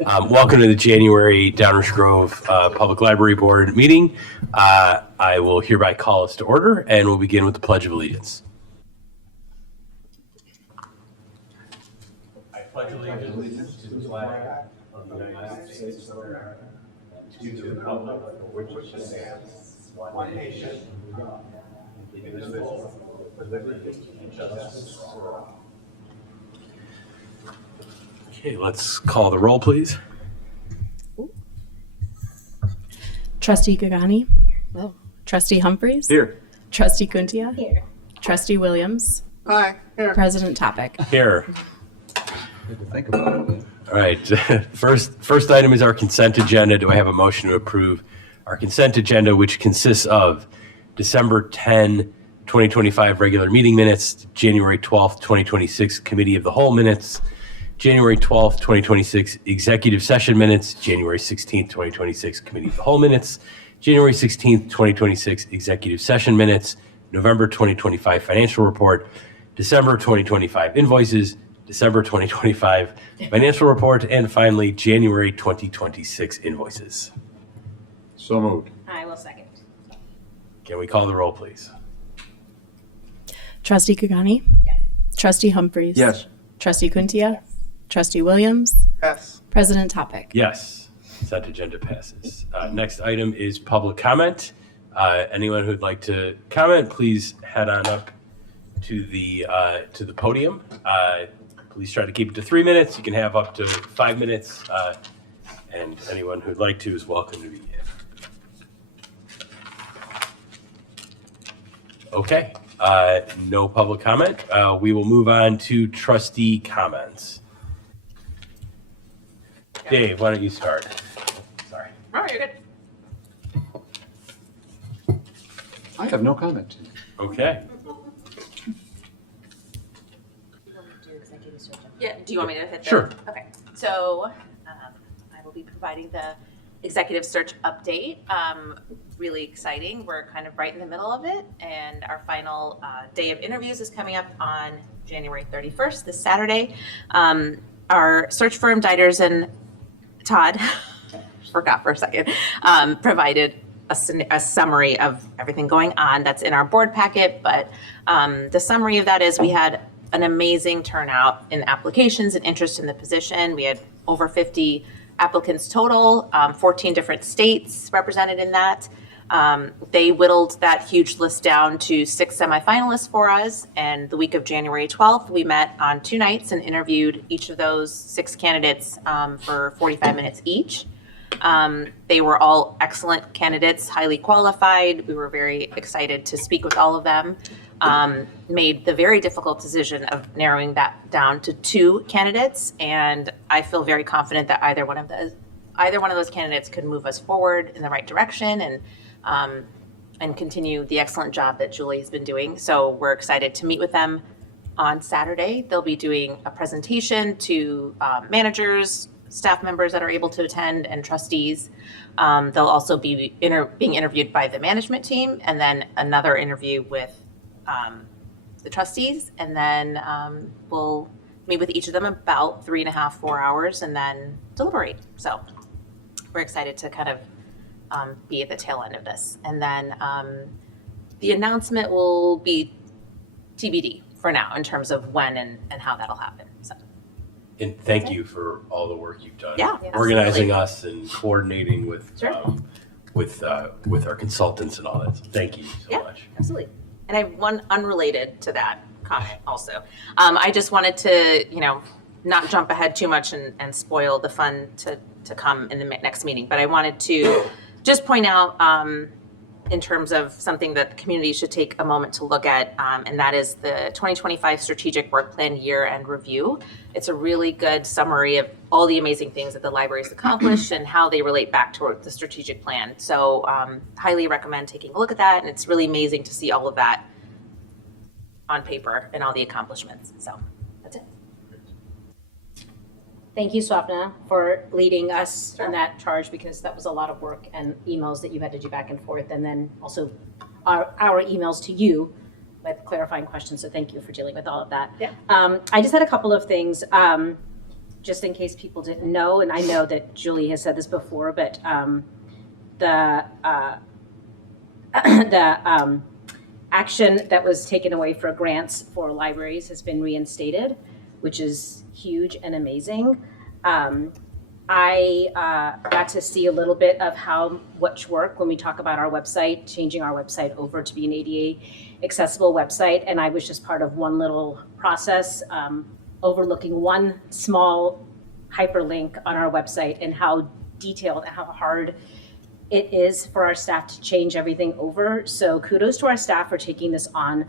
Welcome to the January Downers Grove Public Library Board meeting. I will hereby call us to order, and we'll begin with the Pledge of Allegiance. I pledge allegiance to the flag of the United States of America, to the republic for which it stands, one nation, indivisible, with liberty and justice for all. Okay, let's call the roll, please. Trustee Gagani. Oh. Trustee Humphreys. Here. Trustee Kuntia. Here. Trustee Williams. Hi. Here. President Topic. Here. Good to think about it. All right. First item is our consent agenda. Do I have a motion to approve our consent agenda, which consists of December 10, 2025 regular meeting minutes, January 12th, 2026 committee of the whole minutes, January 12th, 2026 executive session minutes, January 16th, 2026 committee of the whole minutes, January 16th, 2026 executive session minutes, November 2025 financial report, December 2025 invoices, December 2025 financial report, and finally, January 2026 invoices. So moved. I will second. Can we call the roll, please? Trustee Gagani. Yes. Trustee Humphreys. Yes. Trustee Kuntia. Trustee Williams. Yes. President Topic. Yes, consent agenda passes. Next item is public comment. Anyone who'd like to comment, please head on up to the podium. Please try to keep it to 3 minutes. You can have up to 5 minutes, and anyone who'd like to is welcome to be here. Okay, no public comment. We will move on to trustee comments. Dave, why don't you start? Sorry. Oh, you're good. I have no comment. Okay. Yeah, do you want me to hit that? Sure. Okay, so I will be providing the executive search update. Really exciting. We're kind of right in the middle of it, and our final day of interviews is coming up on January 31st, this Saturday. Our search firm, Diders and Todd, forgot for a second, provided a summary of everything going on that's in our board packet, but the summary of that is we had an amazing turnout in applications and interest in the position. We had over 50 applicants total, 14 different states represented in that. They whittled that huge list down to 6 semifinalists for us, and the week of January 12th, we met on 2 nights and interviewed each of those 6 candidates for 45 minutes each. They were all excellent candidates, highly qualified. We were very excited to speak with all of them. Made the very difficult decision of narrowing that down to 2 candidates, and I feel very confident that either one of those candidates could move us forward in the right direction and continue the excellent job that Julie has been doing. So we're excited to meet with them on Saturday. They'll be doing a presentation to managers, staff members that are able to attend, and trustees. They'll also be being interviewed by the management team, and then another interview with the trustees, and then we'll meet with each of them about 3.5, 4 hours, and then deliberate. So we're excited to kind of be at the tail end of this. And then the announcement will be TBD for now in terms of when and how that'll happen. So. And thank you for all the work you've done. Yeah, organizing absolutely. us and coordinating with Sure. with our consultants and all that. So thank you so much. Absolutely. And I have one unrelated to that comment also. I just wanted to, not jump ahead too much and spoil the fun to come in the next meeting. But I wanted to just point out in terms of something that the community should take a moment to look at, and that is the 2025 Strategic Work Plan Year-End Review. It's a really good summary of all the amazing things that the library's accomplished and how they relate back to the strategic plan. So highly recommend taking a look at that, and it's really amazing to see all of that on paper and all the accomplishments. So that's it. Thank you, Swapna, for leading us in that charge, because that was a lot of work and emails that you had to do back and forth, and then also our emails to you with clarifying questions. So thank you for dealing with all of that. Yeah. I just had a couple of things. just in case people didn't know, and I know that Julie has said this before, but the the action that was taken away for grants for libraries has been reinstated, which is huge and amazing. I got to see a little bit of how much work when we talk about our website, changing our website over to be an ADA accessible website, and I was just part of one little process, overlooking one small hyperlink on our website and how detailed and how hard it is for our staff to change everything over. So kudos to our staff for taking this on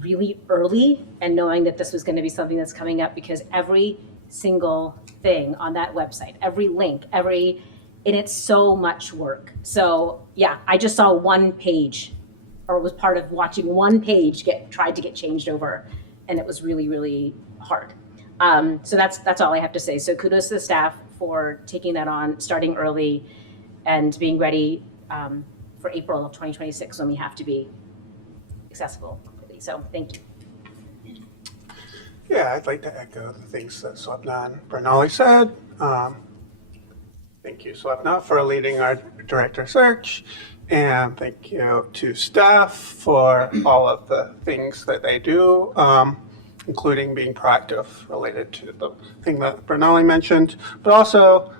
really early and knowing that this was going to be something that's coming up, because every single thing on that website, every link, and it's so much work. So yeah, I just saw one page, or was part of watching one page tried to get changed over, and it was really, really hard. So that's all I have to say. So kudos to the staff for taking that on, starting early, and being ready for April of 2026 when we have to be accessible. So thank you. Yeah, I'd like to echo the things that Swapna and Bernali said. Thank you, Swapna, for leading our director search. And thank you to staff for all of the things that they do, including being proactive related to the thing that Bernali mentioned, but also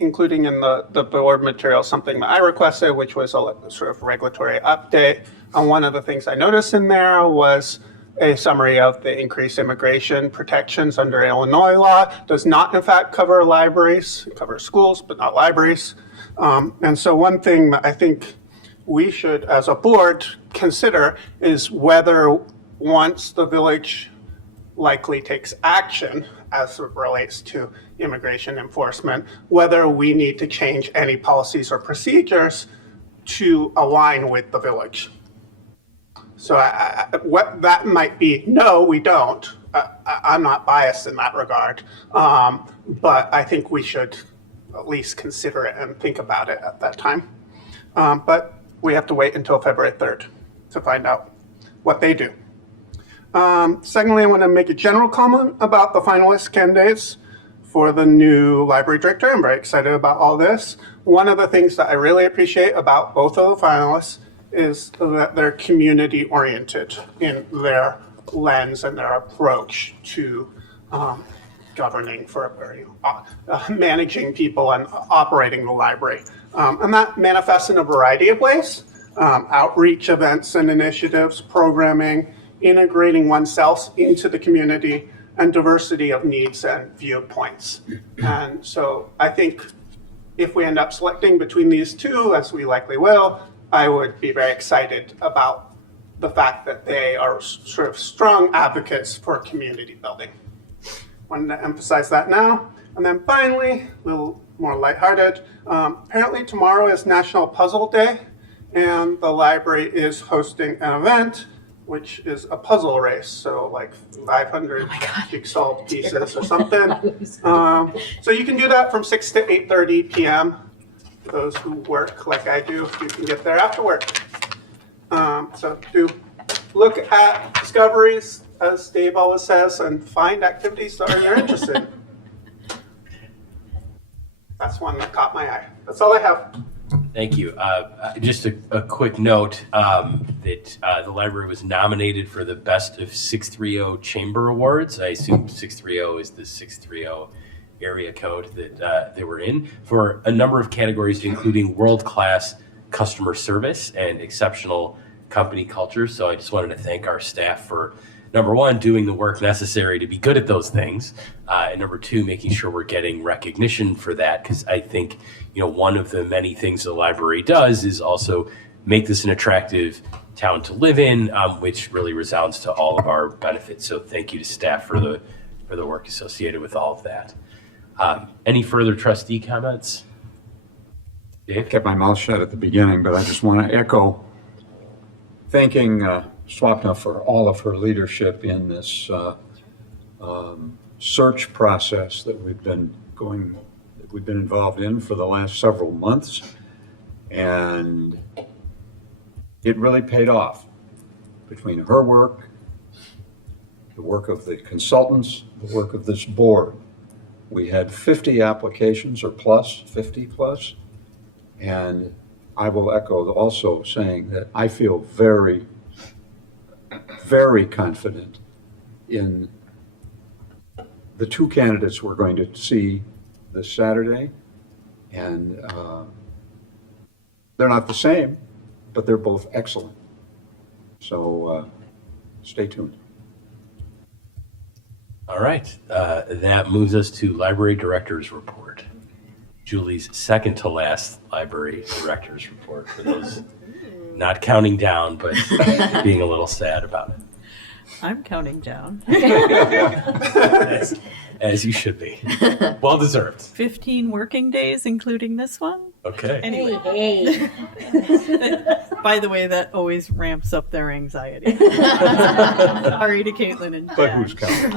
including in the board material something that I requested, which was a sort of regulatory update. And one of the things I noticed in there was a summary of the increased immigration protections under Illinois law. Does not, in fact, cover libraries. It covers schools, but not libraries. And so one thing that I think we should, as a board, consider is whether once the village likely takes action as it relates to immigration enforcement, whether we need to change any policies or procedures to align with the village. So what that might be, no, we don't. I'm not biased in that regard, but I think we should at least consider it and think about it at that time. But we have to wait until February 3rd to find out what they do. Secondly, I want to make a general comment about the finalist candidates for the new library director. I'm very excited about all this. One of the things that I really appreciate about both of the finalists is that they're community oriented in their lens and their approach to governing managing people and operating the library. And that manifests in a variety of ways: outreach events and initiatives, programming, integrating oneself into the community, and diversity of needs and viewpoints. And so I think if we end up selecting between these two, as we likely will, I would be very excited about the fact that they are sort of strong advocates for community building. Wanted to emphasize that now. And then finally, a little more lighthearted, apparently tomorrow is National Puzzle Day, and the library is hosting an event which is a puzzle race, so like 500 jigsaw pieces or something. So you can do that from 6 to 8:30 p.m. Those who work like I do, you can get there after work. So do look at discoveries, as Dave always says, and find activities that you're interested in. That's one that caught my eye. That's all I have. Thank you. Just a quick note that the library was nominated for the Best of 630 Chamber Awards. I assume 630 is the 630 area code that they were in, for a number of categories, including world-class customer service and exceptional company culture. So I just wanted to thank our staff for, number one, doing the work necessary to be good at those things, and number two, making sure we're getting recognition for that, because I think, one of the many things the library does is also make this an attractive town to live in, which really resounds to all of our benefits. So thank you to staff for the work associated with all of that. Any further trustee comments? Dave? I kept my mouth shut at the beginning, but I just want to echo thanking Swapna for all of her leadership in this search process that we've been involved in for the last several months, and it really paid off between her work, the work of the consultants, the work of this board. We had 50 applications or plus, 50 plus. And I will echo also saying that I feel very, very confident in the two candidates we're going to see this Saturday. And they're not the same, but they're both excellent. So stay tuned. All right, that moves us to library director's report. Julie's second to last library director's report, for those not counting down, but being a little sad about it. I'm counting down. As you should be. Well deserved. 15 working days, including this one. Okay. Anyway, Hey. by the way, that always ramps up their anxiety. Sorry to Caitlin and But Chad. who's counting?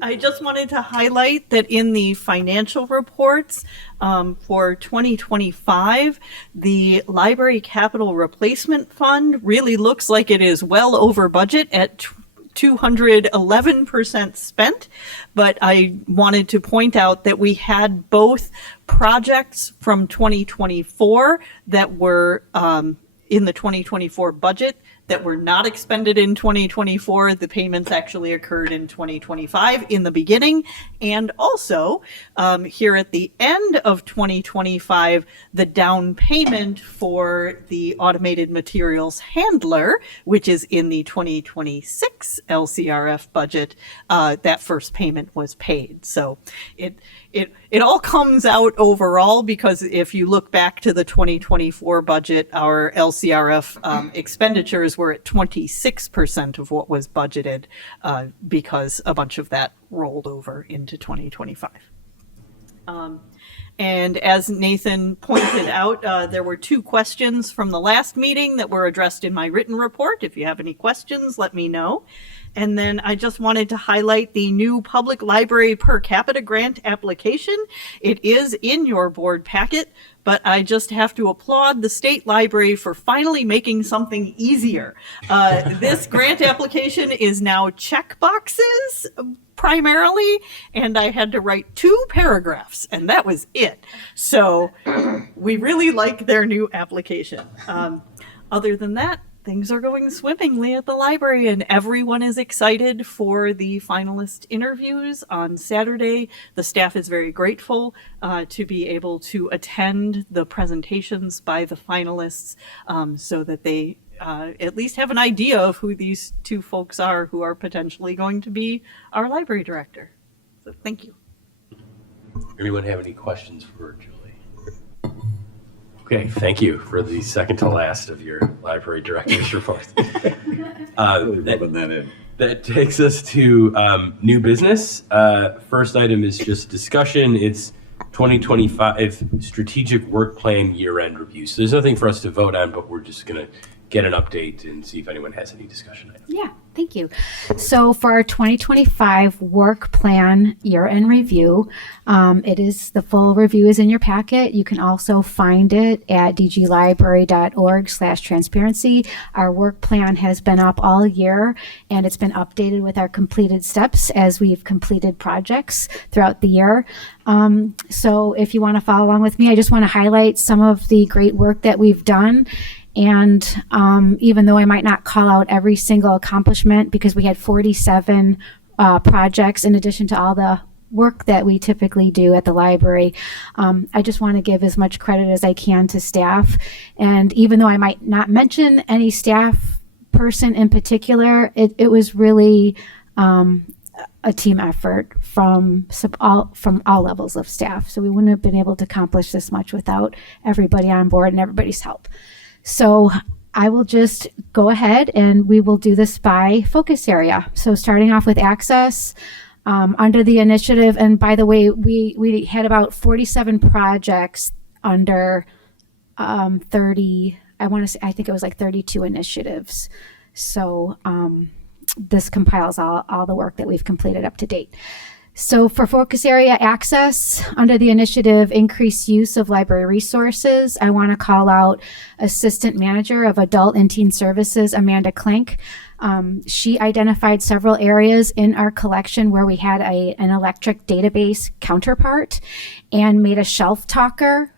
I just wanted to highlight that in the financial reports for 2025, the Library Capital Replacement Fund really looks like it is well over budget at 211% spent. But I wanted to point out that we had both projects from 2024 that were in the 2024 budget that were not expended in 2024. The payments actually occurred in 2025 in the beginning. And also, here at the end of 2025, the down payment for the automated materials handler, which is in the 2026 LCRF budget, that first payment was paid. So it all comes out overall, because if you look back to the 2024 budget, our LCRF expenditures were at 26% of what was budgeted, because a bunch of that rolled over into 2025. And as Nathan pointed out, there were 2 questions from the last meeting that were addressed in my written report. If you have any questions, let me know. And then I just wanted to highlight the new public library per capita grant application. It is in your board packet, but I just have to applaud the state library for finally making something easier. This grant application is now check boxes primarily, and I had to write 2 paragraphs, and that was it. So we really like their new application. Other than that, things are going swimmingly at the library, and everyone is excited for the finalist interviews on Saturday. The staff is very grateful to be able to attend the presentations by the finalists, so that they at least have an idea of who these 2 folks are who are potentially going to be our library director. So thank you. Anyone have any questions for Julie? Okay, thank you for the second to last of your library director's report. Really rubbing that in. That takes us to new business. First item is just discussion. It's 2025 strategic work plan year-end review. So there's nothing for us to vote on, but we're just going to get an update and see if anyone has any discussion items. Yeah, thank you. So for our 2025 work plan year-end review, the full review is in your packet. You can also find it at dglibrary.org/transparency. Our work plan has been up all year, and it's been updated with our completed steps as we've completed projects throughout the year. So if you want to follow along with me, I just want to highlight some of the great work that we've done. And even though I might not call out every single accomplishment, because we had 47 projects in addition to all the work that we typically do at the library, I just want to give as much credit as I can to staff. And even though I might not mention any staff person in particular, it was really a team effort from all levels of staff. So we wouldn't have been able to accomplish this much without everybody on board and everybody's help. So I will just go ahead and we will do this by focus area. So starting off with access, under the initiative, and by the way, we had about 47 projects under 30, I think it was like 32 initiatives. So this compiles all the work that we've completed up to date. So for focus area access, under the initiative Increased Use of Library Resources, I want to call out Assistant Manager of Adult and Teen Services, Amanda Klink. She identified several areas in our collection where we had an electric database counterpart and made a shelf talker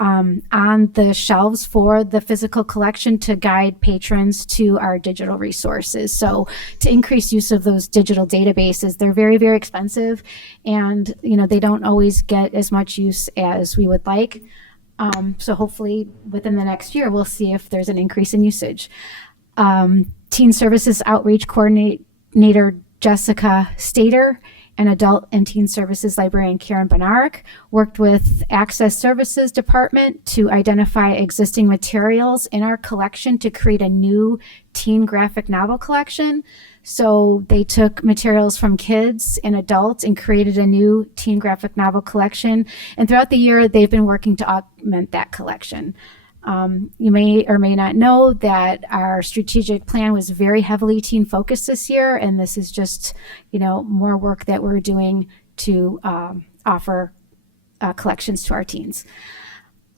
on the shelves for the physical collection to guide patrons to our digital resources. So to increase use of those digital databases, they're very, very expensive, and they don't always get as much use as we would like. So hopefully within the next year, we'll see if there's an increase in usage. Teen Services Outreach Coordinator Jessica Stater and Adult and Teen Services Librarian Karen Benarek worked with Access Services Department to identify existing materials in our collection to create a new teen graphic novel collection. So they took materials from kids and adults and created a new teen graphic novel collection. And throughout the year, they've been working to augment that collection. You may or may not know that our strategic plan was very heavily teen focused this year, and this is just, more work that we're doing to offer collections to our teens.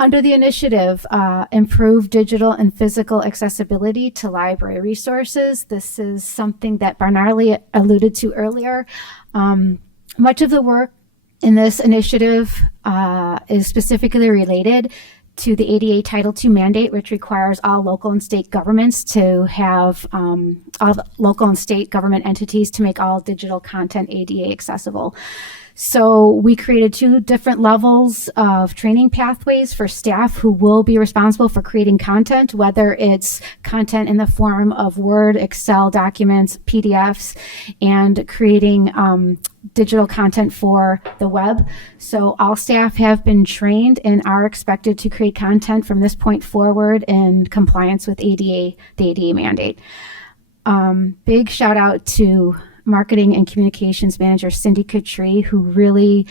Under the initiative, Improve Digital and Physical Accessibility to Library Resources, this is something that Barnarli alluded to earlier. Much of the work in this initiative is specifically related to the ADA Title II mandate, which requires all local and state governments to have all local and state government entities to make all digital content ADA accessible. So we created 2 different levels of training pathways for staff who will be responsible for creating content, whether it's content in the form of Word, Excel documents, PDFs, and creating digital content for the web. So all staff have been trained and are expected to create content from this point forward in compliance with the ADA mandate. Big shout out to Marketing and Communications Manager Cindy Cattree, who really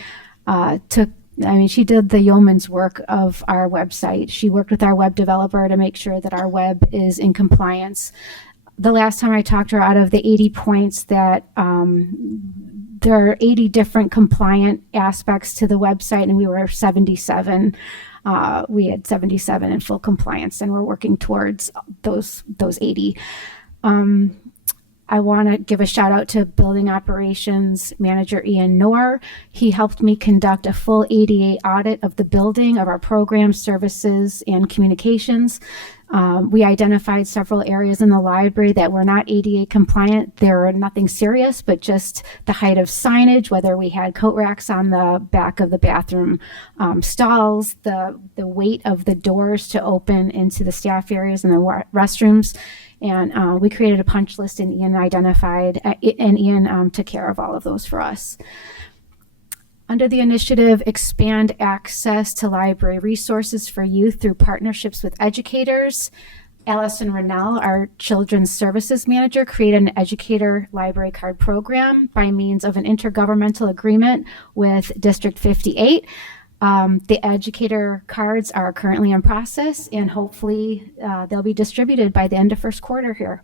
she did the yeoman's work of our website. She worked with our web developer to make sure that our web is in compliance. The last time I talked to her, out of the 80 points that there are 80 different compliant aspects to the website, and we were 77. We had 77 in full compliance, and we're working towards those 80. I want to give a shout out to Building Operations Manager Ian Knorr. He helped me conduct a full ADA audit of the building, of our programs, services, and communications. We identified several areas in the library that were not ADA compliant. They were nothing serious, but just the height of signage, whether we had coat racks on the back of the bathroom stalls, the weight of the doors to open into the staff areas and the restrooms. And we created a punch list, and Ian took care of all of those for us. Under the initiative, Expand Access to Library Resources for Youth through partnerships with educators, Allison Rennell, our Children's Services Manager, created an educator library card program by means of an intergovernmental agreement with District 58. The educator cards are currently in process, and hopefully they'll be distributed by the end of first quarter here.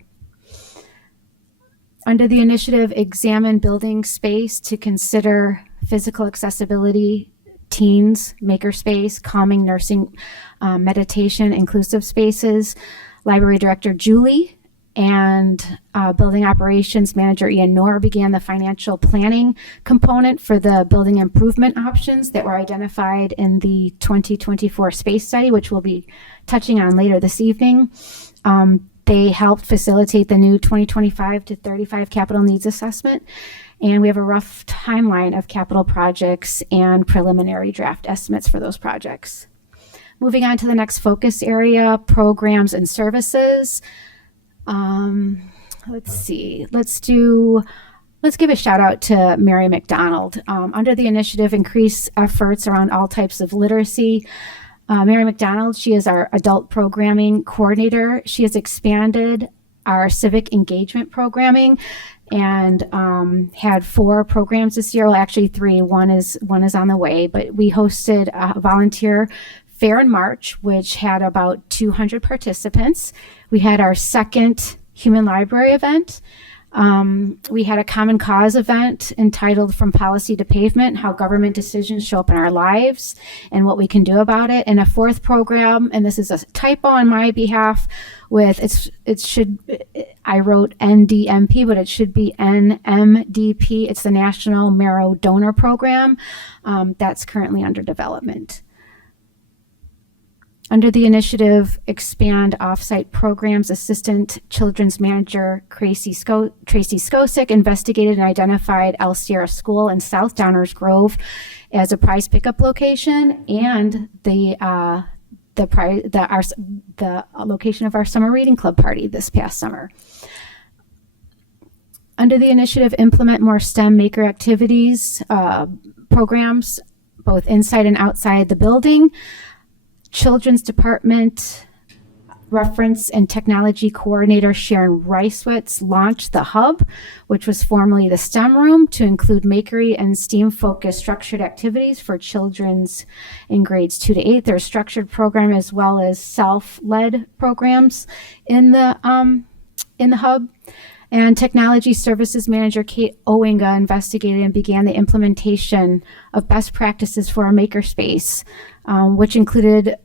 Under the initiative, Examine Building Space to consider physical accessibility, teens, makerspace, calming, nursing, meditation, inclusive spaces. Library Director Julie and Building Operations Manager Ian Knorr began the financial planning component for the building improvement options that were identified in the 2024 space study, which we'll be touching on later this evening. They helped facilitate the new 2025 to 35 capital needs assessment. And we have a rough timeline of capital projects and preliminary draft estimates for those projects. Moving on to the next focus area, programs and services. Let's see. Let's give a shout out to Mary McDonald. Under the initiative, Increase Efforts Around All Types of Literacy. Mary McDonald, she is our adult programming coordinator. She has expanded our civic engagement programming and had 4 programs this year. Well, actually 3. One is on the way, but we hosted a volunteer fair in March, which had about 200 participants. We had our second human library event. We had a common cause event entitled From Policy to Pavement, How Government Decisions Show Up in Our Lives and What We Can Do About It. And a fourth program, and this is a typo on my behalf, I wrote NDMP, but it should be NMDP. It's the National Marrow Donor Program that's currently under development. Under the initiative Expand Offsite Programs, Assistant Children's Manager Tracy Skosick investigated and identified El Sierra School in South Downers Grove as a prize pickup location and the location of our summer reading club party this past summer. Under the initiative Implement More STEM Maker Activities programs, both inside and outside the building, Children's Department Reference and Technology Coordinator Sharon Reiswitz launched the Hub, which was formerly the STEM Room, to include makery and STEAM-focused structured activities for children's in grades 2 to 8. There's structured program as well as self-led programs in the Hub. And Technology Services Manager Kate Owinga investigated and began the implementation of best practices for our makerspace, which included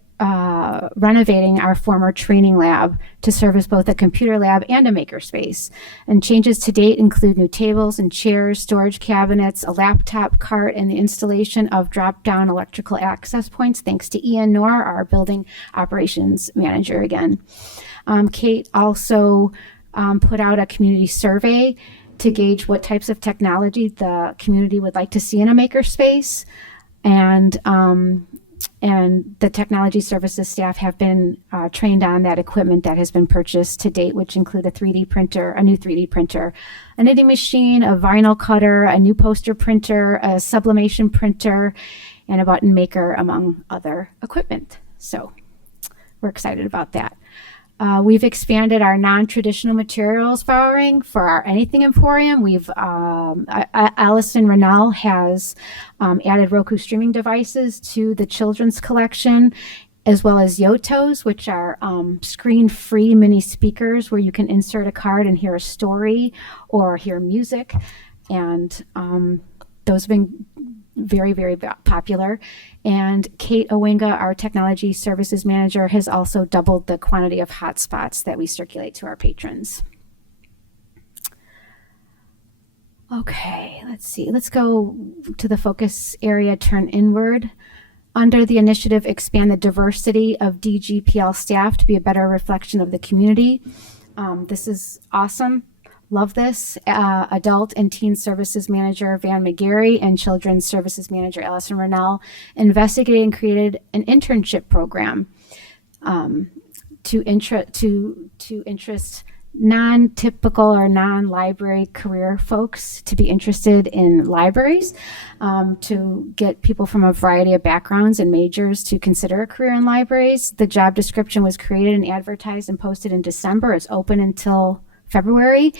renovating our former training lab to serve as both a computer lab and a makerspace. And changes to date include new tables and chairs, storage cabinets, a laptop cart, and the installation of drop-down electrical access points, thanks to Ian Knorr, our building operations manager again. Kate also put out a community survey to gauge what types of technology the community would like to see in a makerspace. And the technology services staff have been trained on that equipment that has been purchased to date, which include a 3D printer, a new 3D printer, a knitting machine, a vinyl cutter, a new poster printer, a sublimation printer, and a button maker, among other equipment. So we're excited about that. We've expanded our non-traditional materials borrowing for our Anything Emporium. Allison Rennell has added Roku streaming devices to the children's collection, as well as Yotos, which are screen-free mini speakers where you can insert a card and hear a story or hear music. And those have been very, very popular. And Kate Owinga, our technology services manager, has also doubled the quantity of hotspots that we circulate to our patrons. Okay, let's see. Let's go to the focus area, turn inward. Under the initiative, expand the diversity of DGPL staff to be a better reflection of the community. This is awesome. Love this. Adult and Teen Services Manager Van McGarry and Children's Services Manager Allison Rennell investigated and created an internship program to interest non-typical or non-library career folks to be interested in libraries, to get people from a variety of backgrounds and majors to consider a career in libraries. The job description was created and advertised and posted in December. It's open until February,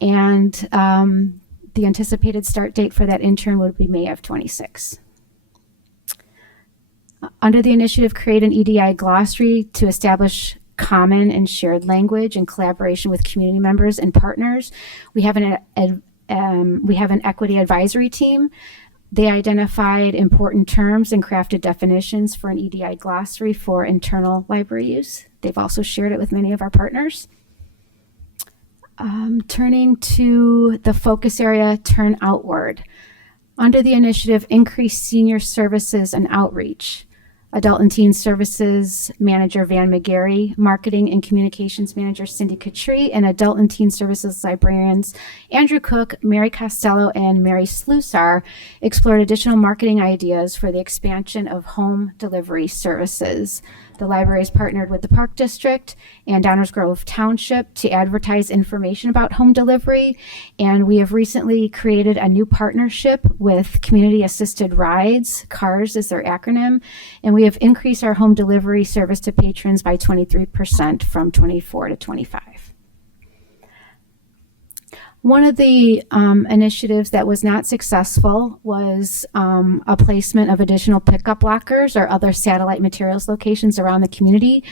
and the anticipated start date for that intern would be May of 26. Under the initiative, create an EDI glossary to establish common and shared language in collaboration with community members and partners. We have an equity advisory team. They identified important terms and crafted definitions for an EDI glossary for internal library use. They've also shared it with many of our partners. Turning to the focus area, turn outward. Under the initiative, increase senior services and outreach. Adult and Teen Services Manager Van McGarry, Marketing and Communications Manager Cindy Catry, and Adult and Teen Services Librarians Andrew Cook, Mary Costello, and Mary Slusar explored additional marketing ideas for the expansion of home delivery services. The library is partnered with the Park District and Downers Grove Township to advertise information about home delivery. And we have recently created a new partnership with Community Assisted Rides, CARS is their acronym. And we have increased our home delivery service to patrons by 23% from 24 to 25. One of the initiatives that was not successful was a placement of additional pickup lockers or other satellite materials locations around the community.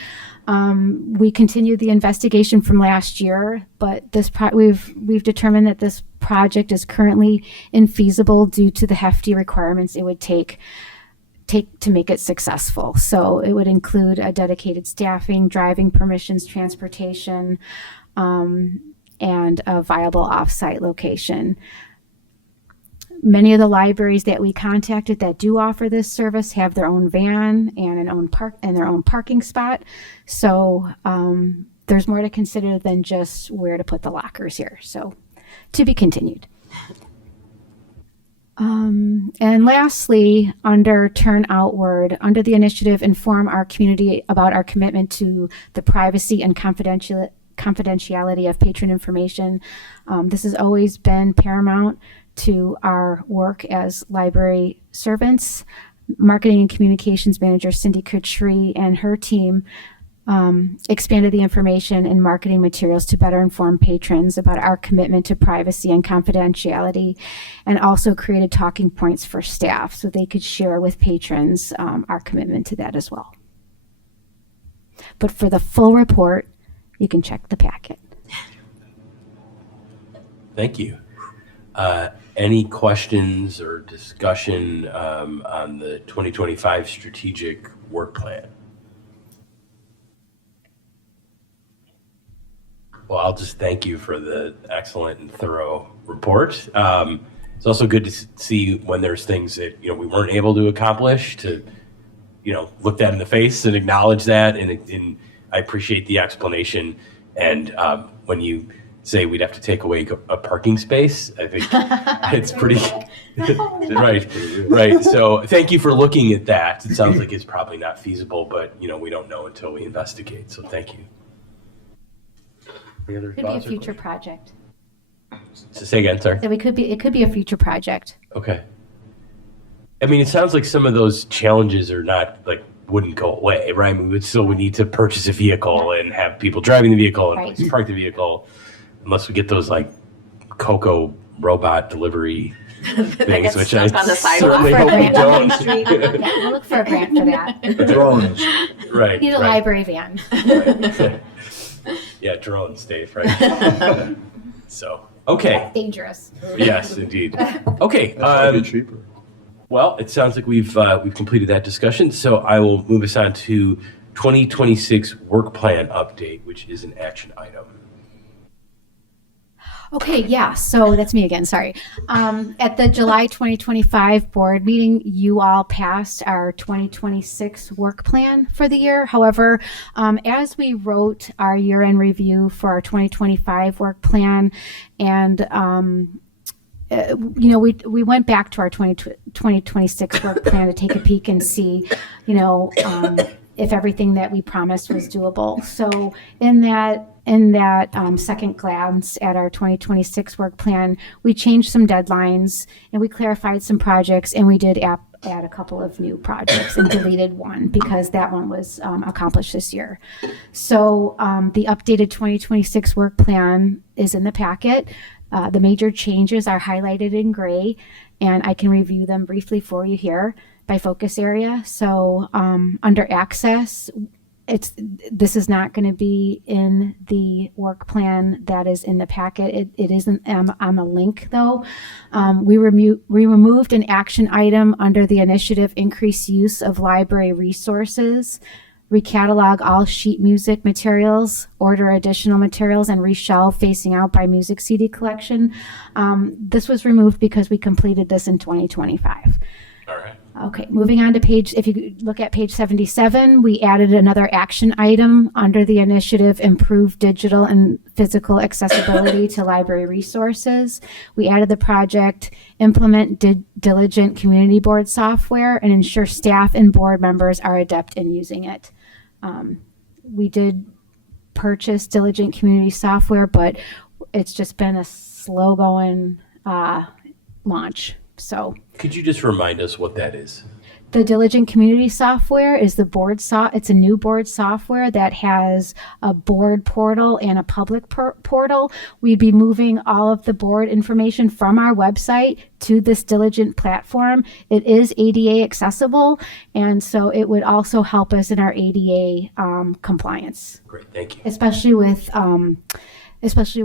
We continued the investigation from last year, but we've determined that this project is currently infeasible due to the hefty requirements it would take to make it successful. So it would include a dedicated staffing, driving permissions, transportation, and a viable offsite location. Many of the libraries that we contacted that do offer this service have their own van and their own parking spot. So there's more to consider than just where to put the lockers here. So to be continued. And lastly, under Turn Outward, under the initiative, inform our community about our commitment to the privacy and confidentiality of patron information. This has always been paramount to our work as library servants. Marketing and Communications Manager Cindy Kutri and her team expanded the information and marketing materials to better inform patrons about our commitment to privacy and confidentiality, and also created talking points for staff so they could share with patrons our commitment to that as well. But for the full report, you can check the packet. Thank you. Any questions or discussion on the 2025 strategic work plan? Well, I'll just thank you for the excellent and thorough report. It's also good to see when there's things that we weren't able to accomplish, to look that in the face and acknowledge that. And I appreciate the explanation. And when you say we'd have to take away a parking space, I think it's pretty right. So thank you for looking at that. It sounds like it's probably not feasible, but we don't know until we investigate. So thank you. Any other Could be a thoughts or future questions? project. So say again, sorry. So it could be a future project. Okay. I mean, it sounds like some of those challenges are not wouldn't go away, right? I mean, we would need to purchase a vehicle and have people driving the vehicle and Right. park the vehicle, unless we get those Coco robot delivery things, which I stuck on the sidewalk. certainly hope we don't. Yeah, we'll look for a grant for that. Drones. Right. We need a right. library van. Right. Yeah, drones, Dave, right? So, okay. Dangerous. Yes, indeed. Okay. That'd be cheaper. Well, it sounds like we've completed that discussion, so I will move us on to 2026 work plan update, which is an action item. Okay, yeah, so that's me again, sorry. At the July 2025 board meeting, you all passed our 2026 work plan for the year. However, as we wrote our year-end review for our 2025 work plan, and we went back to our 2026 work plan to take a peek and see, if everything that we promised was doable. So in that second glance at our 2026 work plan, we changed some deadlines and we clarified some projects, and we did add a couple of new projects and deleted one because that one was accomplished this year. So the updated 2026 work plan is in the packet. The major changes are highlighted in gray, and I can review them briefly for you here by focus area. So under access, this is not going to be in the work plan that is in the packet. It isn't on the link though. We removed an action item under the initiative increase use of library resources, recatalog all sheet music materials, order additional materials, and reshelve facing out by music CD collection. This was removed because we completed this in 2025. All right. Okay, moving on to if you look at page 77, we added another action item under the initiative improve digital and physical accessibility to library resources. We added the project implement diligent community board software and ensure staff and board members are adept in using it. We did purchase diligent community software, but it's just been a slow going launch. So Could you just remind us what that is? The Diligent Community software is the it's a new board software that has a board portal and a public portal. We'd be moving all of the board information from our website to this Diligent platform. It is ADA accessible, and so it would also help us in our ADA compliance, Great, thank you. especially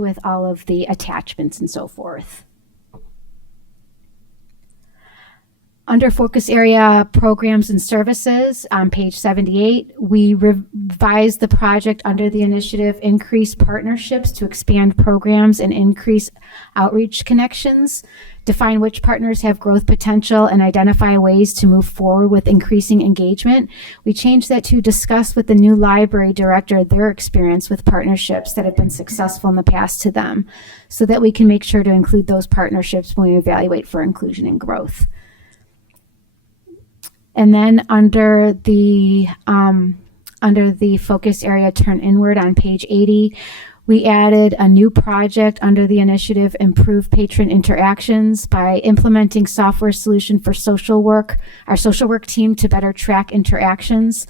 with all of the attachments and so forth. Under focus area programs and services on page 78, we revised the project under the initiative Increase Partnerships to expand programs and increase outreach connections, define which partners have growth potential, and identify ways to move forward with increasing engagement. We changed that to discuss with the new library director their experience with partnerships that have been successful in the past to them, so that we can make sure to include those partnerships when we evaluate for inclusion and growth. And then under the focus area Turn Inward on page 80, we added a new project under the initiative Improve Patron Interactions by implementing software solution for social work, our social work team to better track interactions,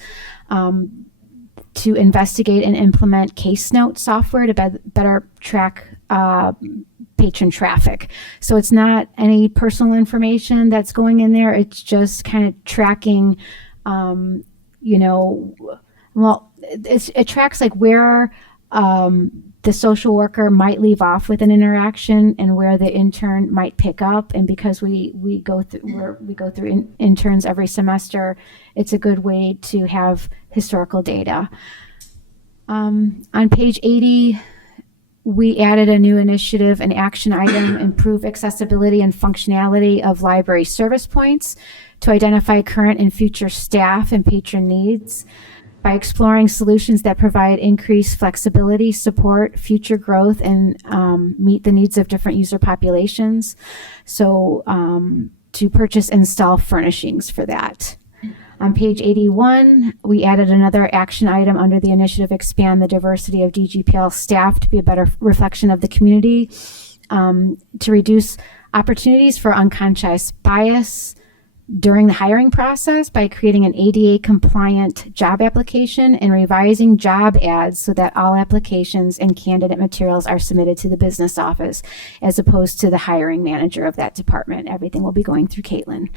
to investigate and implement case note software to better track patron traffic. So it's not any personal information that's going in there. It's just kind of tracking, it tracks like where the social worker might leave off with an interaction and where the intern might pick up. And because we go through interns every semester, it's a good way to have historical data. On page 80, we added a new initiative, an action item, improve accessibility and functionality of library service points to identify current and future staff and patron needs by exploring solutions that provide increased flexibility, support future growth, and meet the needs of different user populations. So to purchase and install furnishings for that. On page 81, we added another action item under the initiative Expand the Diversity of DGPL Staff to be a better reflection of the community, to reduce opportunities for unconscious bias during the hiring process by creating an ADA compliant job application and revising job ads so that all applications and candidate materials are submitted to the business office as opposed to the hiring manager of that department. Everything will be going through Caitlin.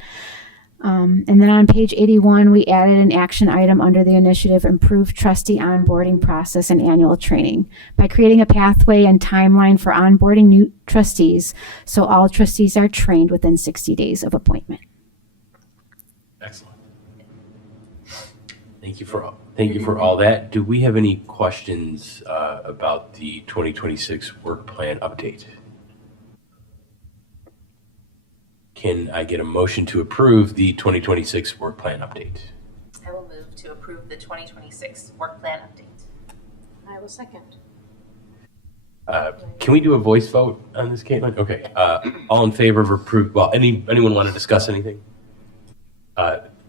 And then on page 81, we added an action item under the initiative Improve Trustee Onboarding Process and Annual Training by creating a pathway and timeline for onboarding new trustees so all trustees are trained within 60 days of appointment. Excellent. Thank you for all that. Do we have any questions about the 2026 work plan update? Can I get a motion to approve the 2026 work plan update? I will move to approve the 2026 work plan update. I will second. Can we do a voice vote on this, Caitlin? Okay. All in favor of approve? Well, anyone want to discuss anything?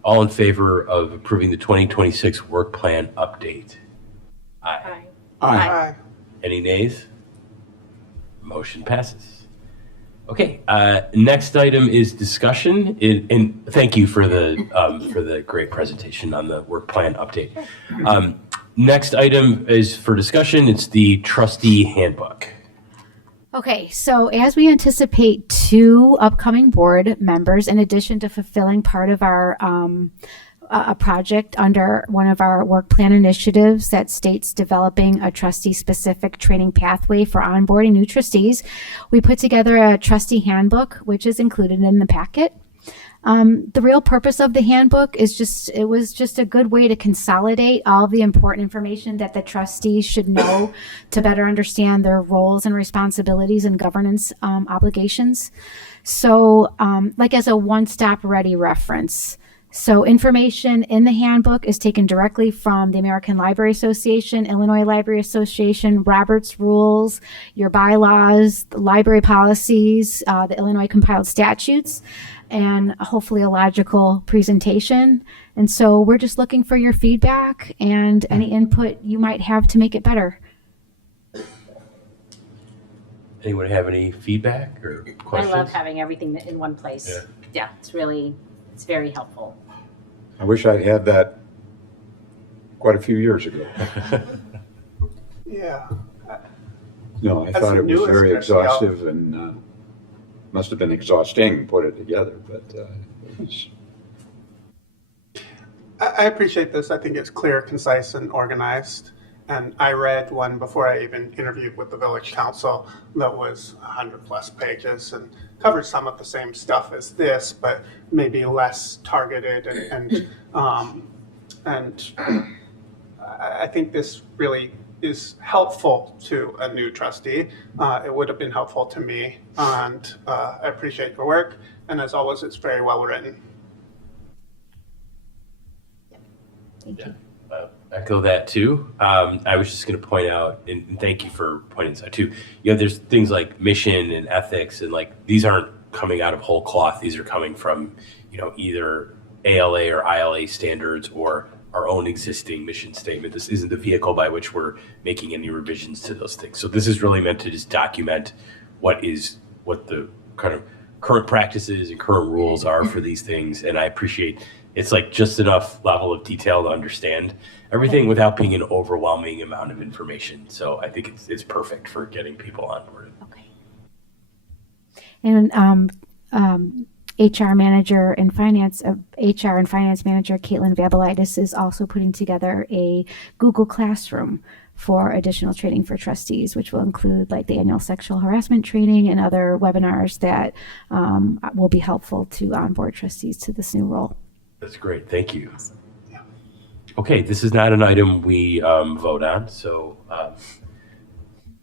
All in favor of approving the 2026 work plan update? Aye. Aye. Any nays? Motion passes. Okay, next item is discussion, and thank you for the great presentation on the work plan update. Next item is for discussion. It's the trustee handbook. Okay, so as we anticipate 2 upcoming board members, in addition to fulfilling part of our a project under one of our work plan initiatives that states developing a trustee-specific training pathway for onboarding new trustees, we put together a trustee handbook, which is included in the packet. The real purpose of the handbook is it was just a good way to consolidate all the important information that the trustees should know to better understand their roles and responsibilities and governance obligations. So like as a one-stop ready reference. So information in the handbook is taken directly from the American Library Association, Illinois Library Association, Robert's Rules, your bylaws, the library policies, the Illinois compiled statutes, and hopefully a logical presentation. And so we're just looking for your feedback and any input you might have to make it better. Anyone have any feedback or questions? I love having everything in one place. Yeah. Yeah, it's very helpful. I wish I'd had that quite a few years ago. Yeah. No, I As thought the it was newest very trustee, I'll- exhaustive and must have been exhausting to put it together, but it was, I appreciate this. I think it's clear, concise, and organized. And I read one before I even interviewed with the village council that was 100+ pages and covered some of the same stuff as this, but maybe less targeted. And I think this really is helpful to a new trustee. It would have been helpful to me, and I appreciate your work. And as always, it's very well written. Echo that too. I was just going to point out, and thank you for pointing this out too. There's things like mission and ethics, and like these aren't coming out of whole cloth. These are coming from, either ALA or ILA standards or our own existing mission statement. This isn't the vehicle by which we're making any revisions to those things. So this is really meant to just document what the kind of current practices and current rules are for these things. And I appreciate it's like just enough level of detail to understand everything without being an overwhelming amount of information. So I think it's perfect for getting people on board. Okay. And HR manager and finance manager Caitlin Vabalitis is also putting together a Google Classroom for additional training for trustees, which will include like the annual sexual harassment training and other webinars that will be helpful to onboard trustees to this new role. That's great. Thank you. Okay, this is not an item we vote on, so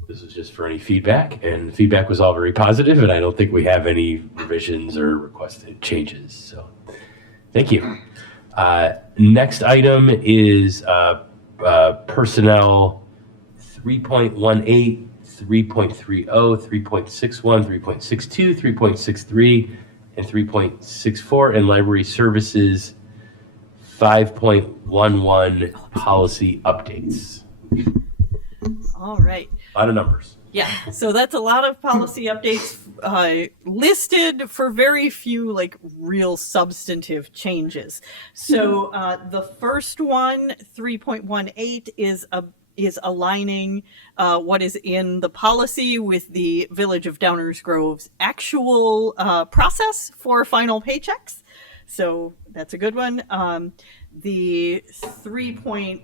this is just for any feedback, and the feedback was all very positive, and I don't think we have any revisions or requested changes. So, thank you. Next item is personnel 3.18, 3.30, 3.61, 3.62, 3.63, and 3.64, and library services 5.11 policy updates. All right. A lot of numbers. Yeah, so that's a lot of policy updates listed for very few like real substantive changes. So the first one, 3.18, is aligning what is in the policy with the Village of Downers Grove's actual process for final paychecks. So that's a good one. The 3.30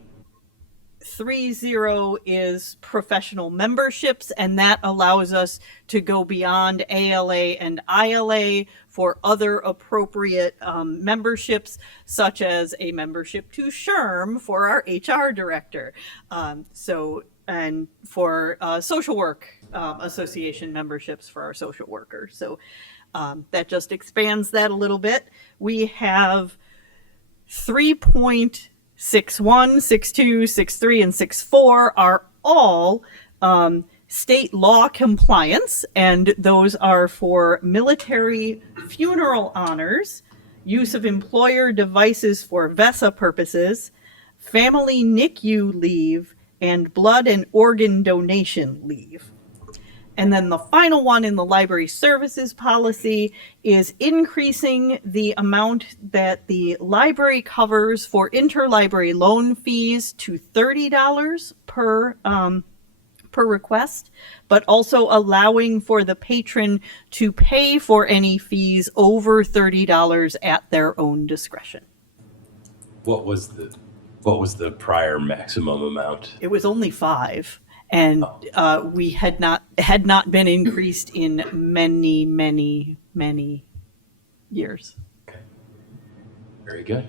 is professional memberships, and that allows us to go beyond ALA and ILA for other appropriate memberships, such as a membership to SHRM for our HR director. And for social work association memberships for our social workers. So that just expands that a little bit. We have 3.61, 62, 63, and 64 are all state law compliance, and those are for military funeral honors, use of employer devices for VESA purposes, family NICU leave, and blood and organ donation leave. And then the final one in the library services policy is increasing the amount that the library covers for interlibrary loan fees to $30 per request, but also allowing for the patron to pay for any fees over $30 at their own discretion. What was the prior maximum amount? It was only 5. And we had not been increased in many, many, many years. Okay. Very good.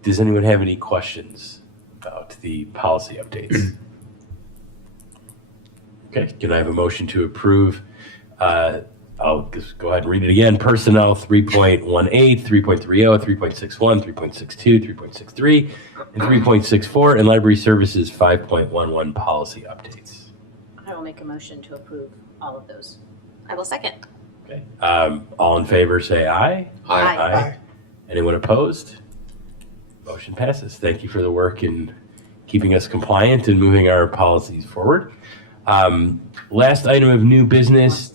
Does anyone have any questions about the policy updates? Okay, can I have a motion to approve? I'll just go ahead and read it again. Personnel 3.18, 3.30, 3.61, 3.62, 3.63, and 3.64, and library services 5.11 policy updates. I will make a motion to approve all of those. I will second. Okay. All in favor, say aye. Aye. Aye. Anyone opposed? Motion passes. Thank you for the work in keeping us compliant and moving our policies forward. Last item of new business.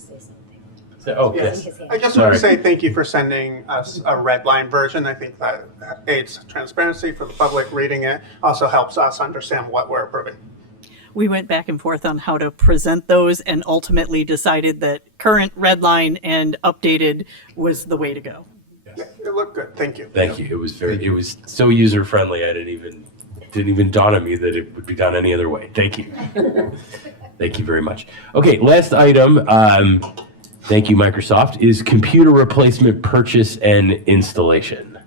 Oh, Yes. yes. I just Sorry. want to say thank you for sending us a red line version. I think that aids transparency for the public reading it. Also helps us understand what we're approving. We went back and forth on how to present those and ultimately decided that current red line and updated was the way to go. Yeah, it looked good. Thank you. Thank you. It was so user friendly. I didn't even dawn on me that it would be done any other way. Thank you. Thank you very much. Okay, last item. Thank you, Microsoft. Is computer replacement purchase and installation.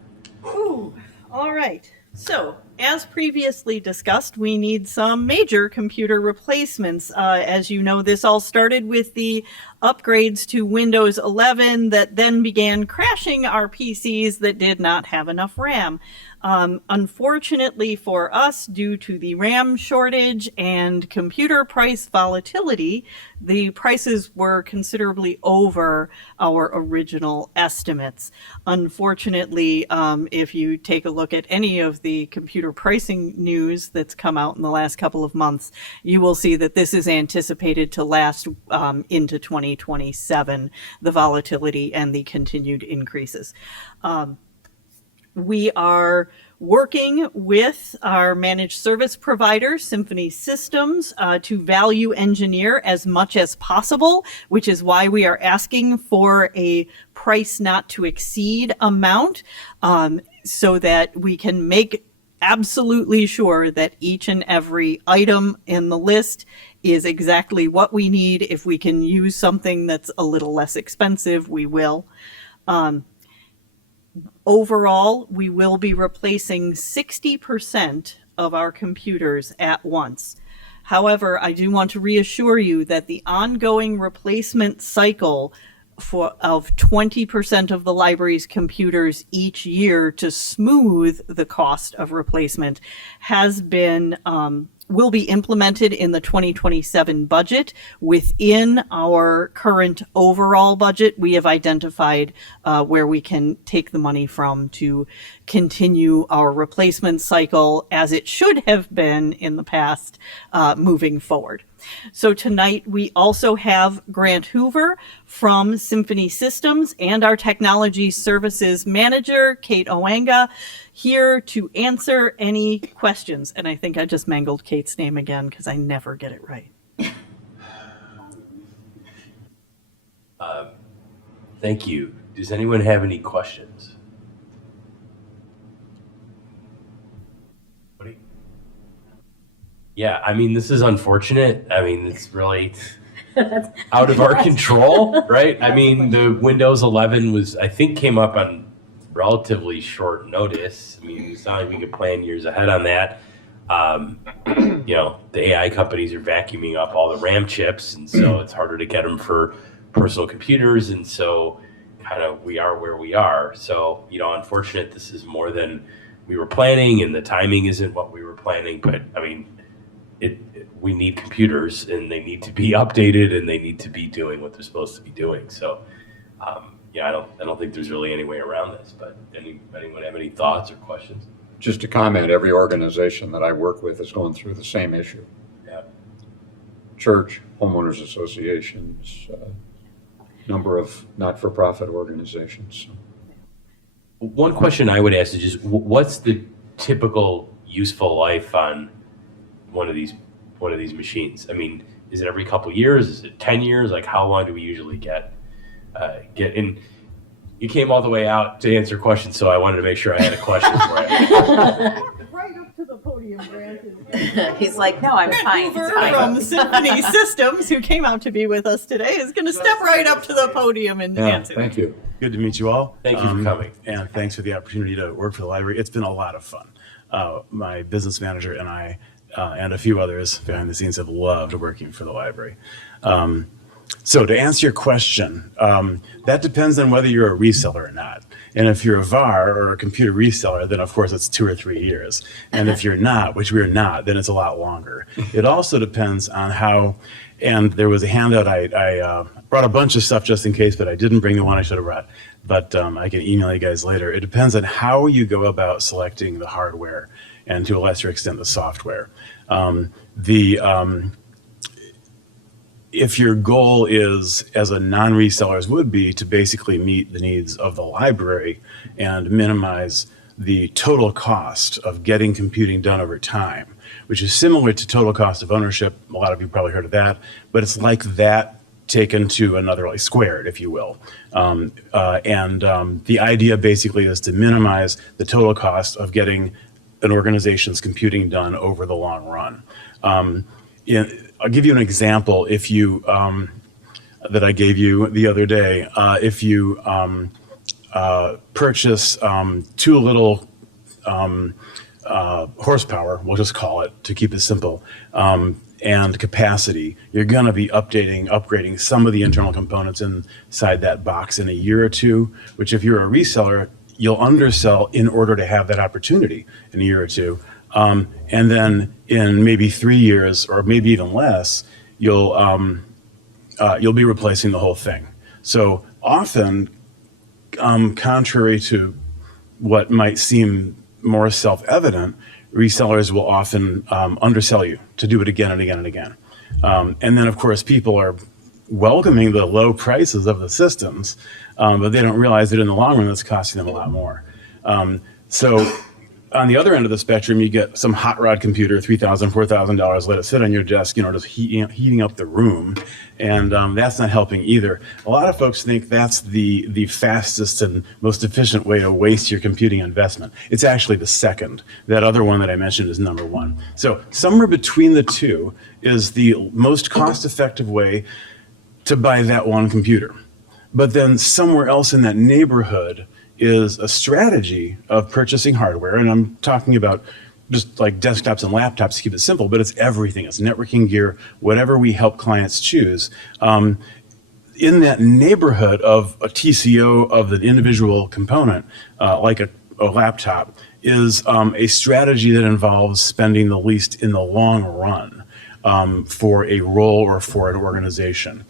Ooh, all right. So, as previously discussed, we need some major computer replacements. As you know, this all started with the upgrades to Windows 11 that then began crashing our PCs that did not have enough RAM. Unfortunately for us, due to the RAM shortage and computer price volatility, the prices were considerably over our original estimates. Unfortunately, if you take a look at any of the computer pricing news that's come out in the last couple of months, you will see that this is anticipated to last into 2027, the volatility and the continued increases. We are working with our managed service provider, Symphony Systems, to value engineer as much as possible, which is why we are asking for a price not to exceed amount, so that we can make absolutely sure that each and every item in the list is exactly what we need. If we can use something that's a little less expensive, we will. Overall, we will be replacing 60% of our computers at once. However, I do want to reassure you that the ongoing replacement cycle of 20% of the library's computers each year to smooth the cost of replacement has been will be implemented in the 2027 budget. Within our current overall budget, we have identified where we can take the money from to continue our replacement cycle as it should have been in the past, moving forward. So tonight we also have Grant Hoover from Symphony Systems and our Technology Services Manager, Kate Owanga, here to answer any questions. And I think I just mangled Kate's name again because I never get it right. Thank you. Does anyone have any questions? Yeah, I mean, this is unfortunate. I mean, it's really out of our control, right? I mean, the Windows 11 was, I think, came up on relatively short notice. I mean, it's not like we could plan years ahead on that. You know, the AI companies are vacuuming up all the RAM chips, and so it's harder to get them for personal computers, and so kind of we are where we are. So, you know, unfortunate, this is more than we were planning, and the timing isn't what we were planning, but I mean, we need computers, and they need to be updated, and they need to be doing what they're supposed to be doing. So, yeah, I don't think there's really any way around this. But anyone have any thoughts or questions? Just to comment, every organization that I work with is going through the same issue. Yeah. Church, homeowners associations, number of not-for-profit organizations. One question I would ask is just what's the typical useful life on one of these machines? I mean, is it every couple of years? Is it 10 years? Like, how long do we usually get in? You came all the way out to answer questions, so I wanted to make sure I had a question for you. Right up to the podium, Grant. He's like, no, I'm fine. It's Hoover fine. from Symphony Systems, who came out to be with us today, is going to step right up to the podium and answer. Thank you. Good to meet you all. Thank you for coming. And thanks for the opportunity to work for the library. It's been a lot of fun. My business manager and I, and a few others behind the scenes, have loved working for the library. So to answer your question, that depends on whether you're a reseller or not. And if you're a VAR or a computer reseller, then of course it's 2 or 3 years. And if you're not, which we're not, then it's a lot longer. It also depends on how, and there was a handout, I brought a bunch of stuff just in case, but I didn't bring the one I should have brought. But I can email you guys later. It depends on how you go about selecting the hardware and to a lesser extent the software. if your goal is, as a non-reseller's would be, to basically meet the needs of the library and minimize the total cost of getting computing done over time, which is similar to total cost of ownership. A lot of you probably heard of that, but it's like that taken to another, like squared, if you will. The idea basically is to minimize the total cost of getting an organization's computing done over the long run. I'll give you an example. If you that I gave you the other day, if you purchase too little horsepower, we'll just call it to keep it simple, and capacity, you're going to be upgrading some of the internal components inside that box in a year or two, which if you're a reseller, you'll undersell in order to have that opportunity in a year or two. And then in maybe 3 years or maybe even less, you'll be replacing the whole thing. So often, contrary to what might seem more self-evident, resellers will often undersell you to do it again and again and again. And then, of course, people are welcoming the low prices of the systems, but they don't realize that in the long run, it's costing them a lot more. So on the other end of the spectrum, you get some hot rod computer, $3,000, $4,000, let it sit on your desk, just heating up the room. And that's not helping either. A lot of folks think that's the fastest and most efficient way to waste your computing investment. It's actually the second. That other one that I mentioned is number one. So somewhere between the two is the most cost-effective way to buy that one computer. But then somewhere else in that neighborhood is a strategy of purchasing hardware, and I'm talking about just like desktops and laptops to keep it simple, but it's everything. It's networking gear, whatever we help clients choose. In that neighborhood of a TCO of the individual component, like a laptop, is a strategy that involves spending the least in the long run for a role or for an organization.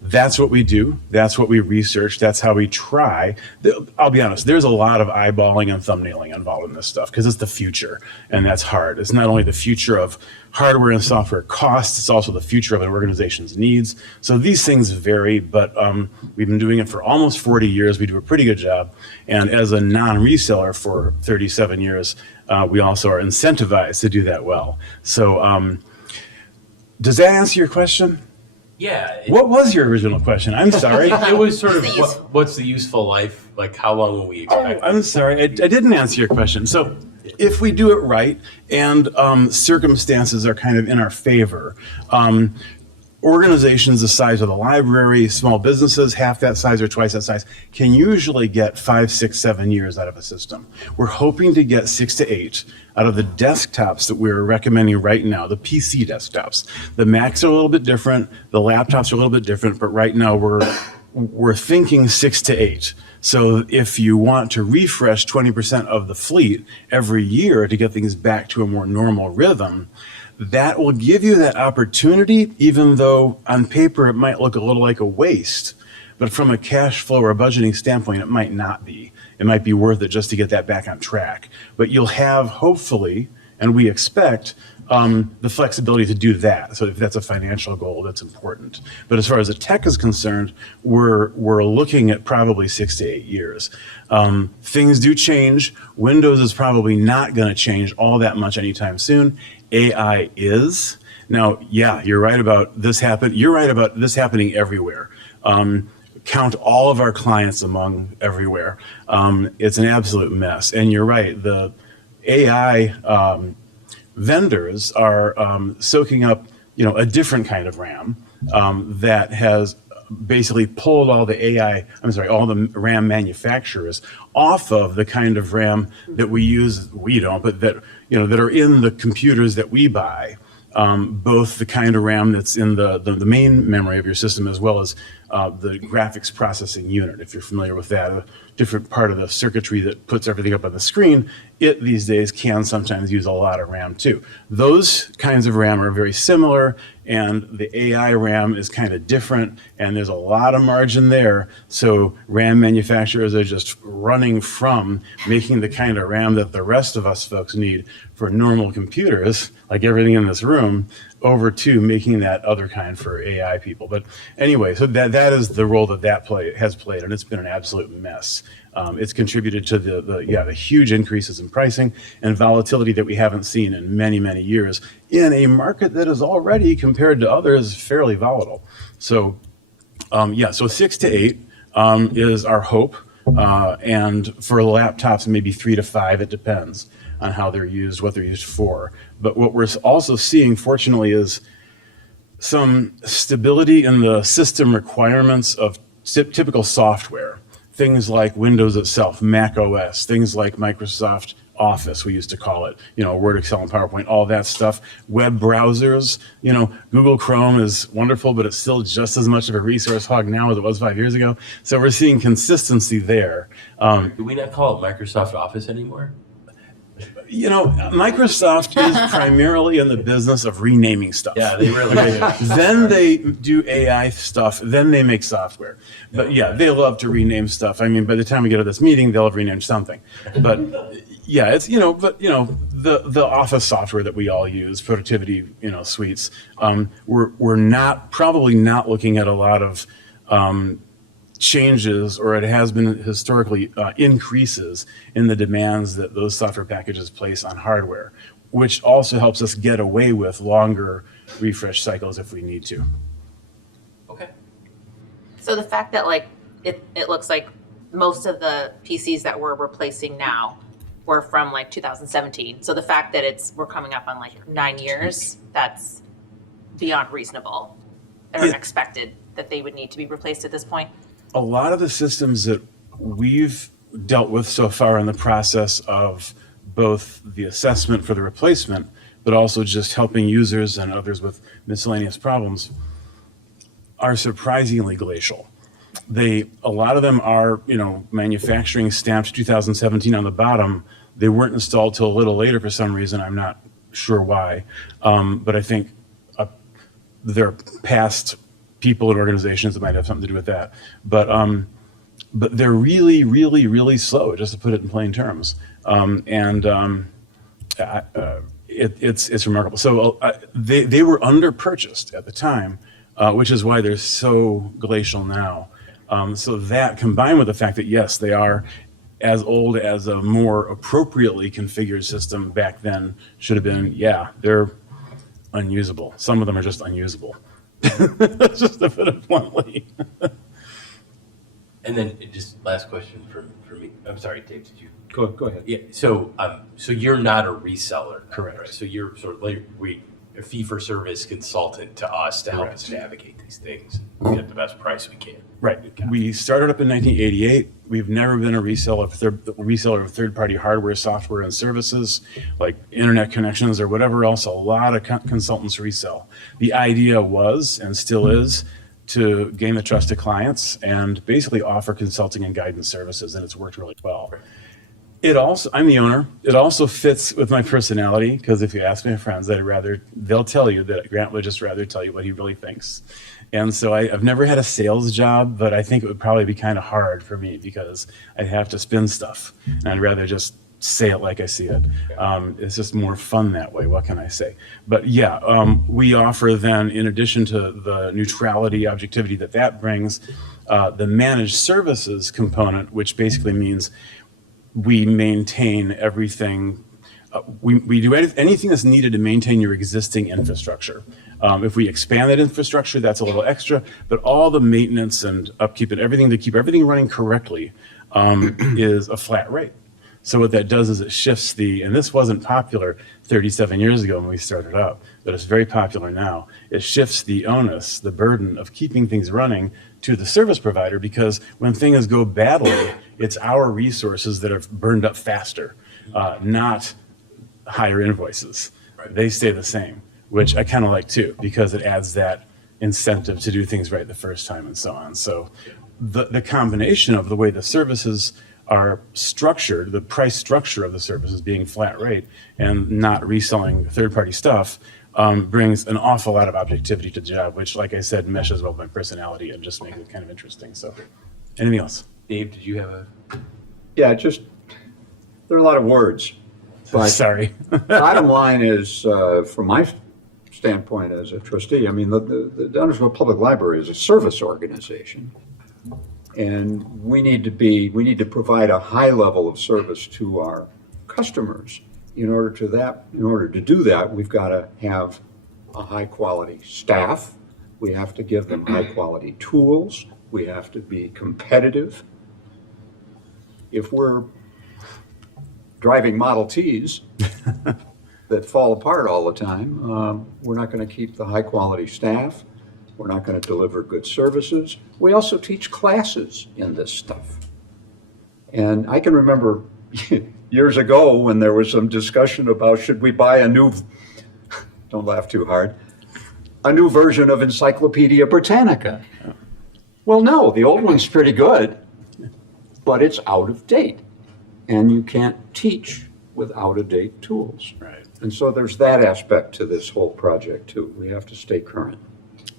That's what we do. That's what we research. That's how we try. I'll be honest, there's a lot of eyeballing and thumbnailing involved in this stuff because it's the future, and that's hard. It's not only the future of hardware and software costs, it's also the future of an organization's needs. So these things vary, but we've been doing it for almost 40 years. We do a pretty good job. And as a non-reseller for 37 years, we also are incentivized to do that well. So does that answer your question? Yeah. What was your original question? I'm sorry. It was sort of what's the useful life? Like how long will we expect? I'm sorry. I didn't answer your question. So if we do it right and circumstances are kind of in our favor, organizations the size of the library, small businesses, half that size or twice that size, can usually get 5, 6, 7 years out of a system. We're hoping to get 6 to 8 out of the desktops that we're recommending right now, the PC desktops. The Macs are a little bit different, the laptops are a little bit different, but right now we're thinking 6 to 8. So if you want to refresh 20% of the fleet every year to get things back to a more normal rhythm, that will give you that opportunity, even though on paper it might look a little like a waste. But from a cash flow or a budgeting standpoint, it might not be. It might be worth it just to get that back on track. But you'll have, hopefully, and we expect, the flexibility to do that. So if that's a financial goal, that's important. But as far as the tech is concerned, we're looking at probably 6 to 8 years. Things do change. Windows is probably not going to change all that much anytime soon. AI is. Now, yeah, you're right about this You're right about this happening everywhere. Count all of our clients among everywhere. It's an absolute mess. And you're right, the AI vendors are soaking up, a different kind of RAM that has basically pulled all the RAM manufacturers off of the kind of RAM that we use. We don't, but that are in the computers that we buy. Both the kind of RAM that's in the main memory of your system as well as the graphics processing unit, if you're familiar with that, different part of the circuitry that puts everything up on the screen, it these days can sometimes use a lot of RAM too. Those kinds of RAM are very similar, and the AI RAM is kind of different, and there's a lot of margin there. So RAM manufacturers are just running from making the kind of RAM that the rest of us folks need for normal computers, like everything in this room, over to making that other kind for AI people. But anyway, so that is the role that has played, and it's been an absolute mess. It's contributed to the huge increases in pricing and volatility that we haven't seen in many, many years in a market that is already, compared to others, fairly volatile. So, so 6 to 8 is our hope. And for laptops, maybe 3 to 5, it depends on how they're used, what they're used for. But what we're also seeing, fortunately, is some stability in the system requirements of typical software. Things like Windows itself, Mac OS, things like Microsoft Office, we used to call it, Word, Excel, and PowerPoint, all that stuff. Web browsers, Google Chrome is wonderful, but it's still just as much of a resource hog now as it was 5 years ago. So we're seeing consistency there. Do we not call it Microsoft Office anymore? Microsoft is primarily in the business of renaming stuff. Yeah, they really do. Then they do AI stuff, then they make software. But yeah, they love to rename stuff. I mean, by the time we get to this meeting, they'll have renamed something. But yeah, it's, the Office software that we all use, productivity, suites, we're probably not looking at a lot of changes, or it has been historically increases in the demands that those software packages place on hardware, which also helps us get away with longer refresh cycles if we need to. Okay. So the fact that it looks like most of the PCs that we're replacing now were from 2017. So the fact that we're coming up on 9 years, that's beyond reasonable or expected that they would need to be replaced at this point. A lot of the systems that we've dealt with so far in the process of both the assessment for the replacement, but also just helping users and others with miscellaneous problems, are surprisingly glacial. A lot of them are, manufacturing stamped 2017 on the bottom. They weren't installed till a little later for some reason. I'm not sure why, but I think they're past people and organizations that might have something to do with that. But they're really, really, really slow, just to put it in plain terms. It's remarkable. So they were under-purchased at the time, which is why they're so glacial now. So that, combined with the fact that, yes, they are as old as a more appropriately configured system back then should have been, they're unusable. Some of them are just unusable. That's just to put it bluntly. And then just last question for me. I'm sorry, Dave, did you? Go ahead. Yeah. So you're not a reseller. Correct. Right? So you're sort of a fee-for-service consultant to us to help us navigate these things and get the best price we can. Right. We started up in 1988. We've never been a reseller of third-party hardware, software, and services like internet connections or whatever else a lot of consultants resell. The idea was, and still is, to gain the trust of clients and basically offer consulting and guidance services, and it's worked really well. I'm the owner. It also fits with my personality, because if you ask my friends, they'll tell you that Grant would just rather tell you what he really thinks. And so I've never had a sales job, but I think it would probably be kind of hard for me because I'd have to spin stuff, and I'd rather just say it like I see it. It's just more fun that way. What can I say? But we offer then, in addition to the neutrality, objectivity that brings, the managed services component, which basically means we maintain everything. We do anything that's needed to maintain your existing infrastructure. If we expand that infrastructure, that's a little extra, but all the maintenance and upkeep and everything to keep everything running correctly is a flat rate. So what that does is it shifts and this wasn't popular 37 years ago when we started up, but it's very popular now. It shifts the onus, the burden of keeping things running to the service provider, because when things go badly, it's our resources that are burned up faster, not higher invoices. Right. They stay the same, which I kind of like too, because it adds that incentive to do things right the first time and so on. So the combination of the way the services are structured, the price structure of the service is being flat rate and not reselling third-party stuff, brings an awful lot of objectivity to the job, which, like I said, meshes well with my personality and just makes it kind of interesting. So, anything else? Dave, did you have a? Yeah, just, there are a lot of words. But Sorry. bottom line is, from my standpoint as a trustee, I mean, the Douglasville Public Library is a service organization. And we need to provide a high level of service to our customers. In order to do that, we've got to have a high quality staff. We have to give them high quality tools. We have to be competitive. If we're driving Model Ts that fall apart all the time, we're not going to keep the high quality staff. We're not going to deliver good services. We also teach classes in this stuff. And I can remember years ago when there was some discussion about should we buy a new, don't laugh too hard, a new version of Encyclopedia Britannica. Well, no, the old one's pretty good, but it's out of date. And you can't teach with out-of-date tools. Right. And so there's that aspect to this whole project too. We have to stay current.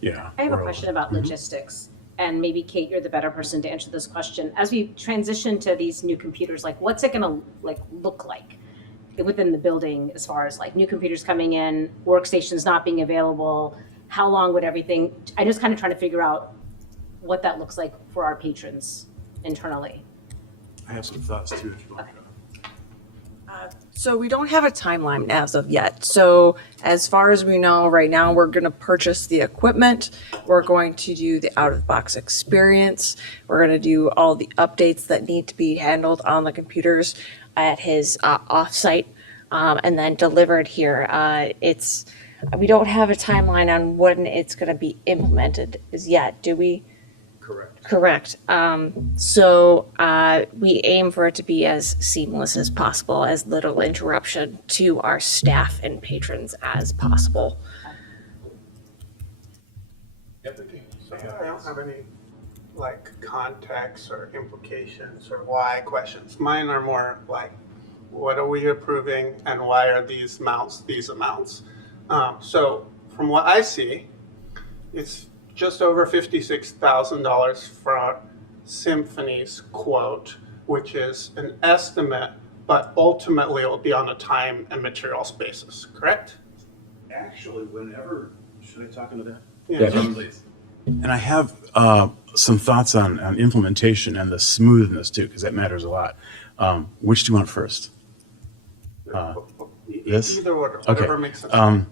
Yeah. I have a question about logistics, and maybe Kate, you're the better person to answer this question. As we transition to these new computers, like what's it gonna look like within the building as far as like new computers coming in, workstations not being available? How long would everything? I'm just kind of trying to figure out what that looks like for our patrons internally. I have some thoughts too, if you want to go. So we don't have a timeline as of yet. So as far as we know right now, we're going to purchase the equipment. We're going to do the out-of-the-box experience. We're going to do all the updates that need to be handled on the computers at his offsite, and then delivered here. We don't have a timeline on when it's going to be implemented as yet, do we? Correct. So we aim for it to be as seamless as possible, as little interruption to our staff and patrons as possible. So I don't have any like context or implications or why questions. Mine are more like, what are we approving and why are these amounts these amounts? So from what I see, it's just over $56,000 for Symphony's quote, which is an estimate, but ultimately it will be on a time and materials basis, correct? Actually, whenever, should I talk into that? Yeah. Please. And I have some thoughts on implementation and the smoothness too, because that matters a lot. Which do you want first? This? Either order, Okay. whatever makes sense.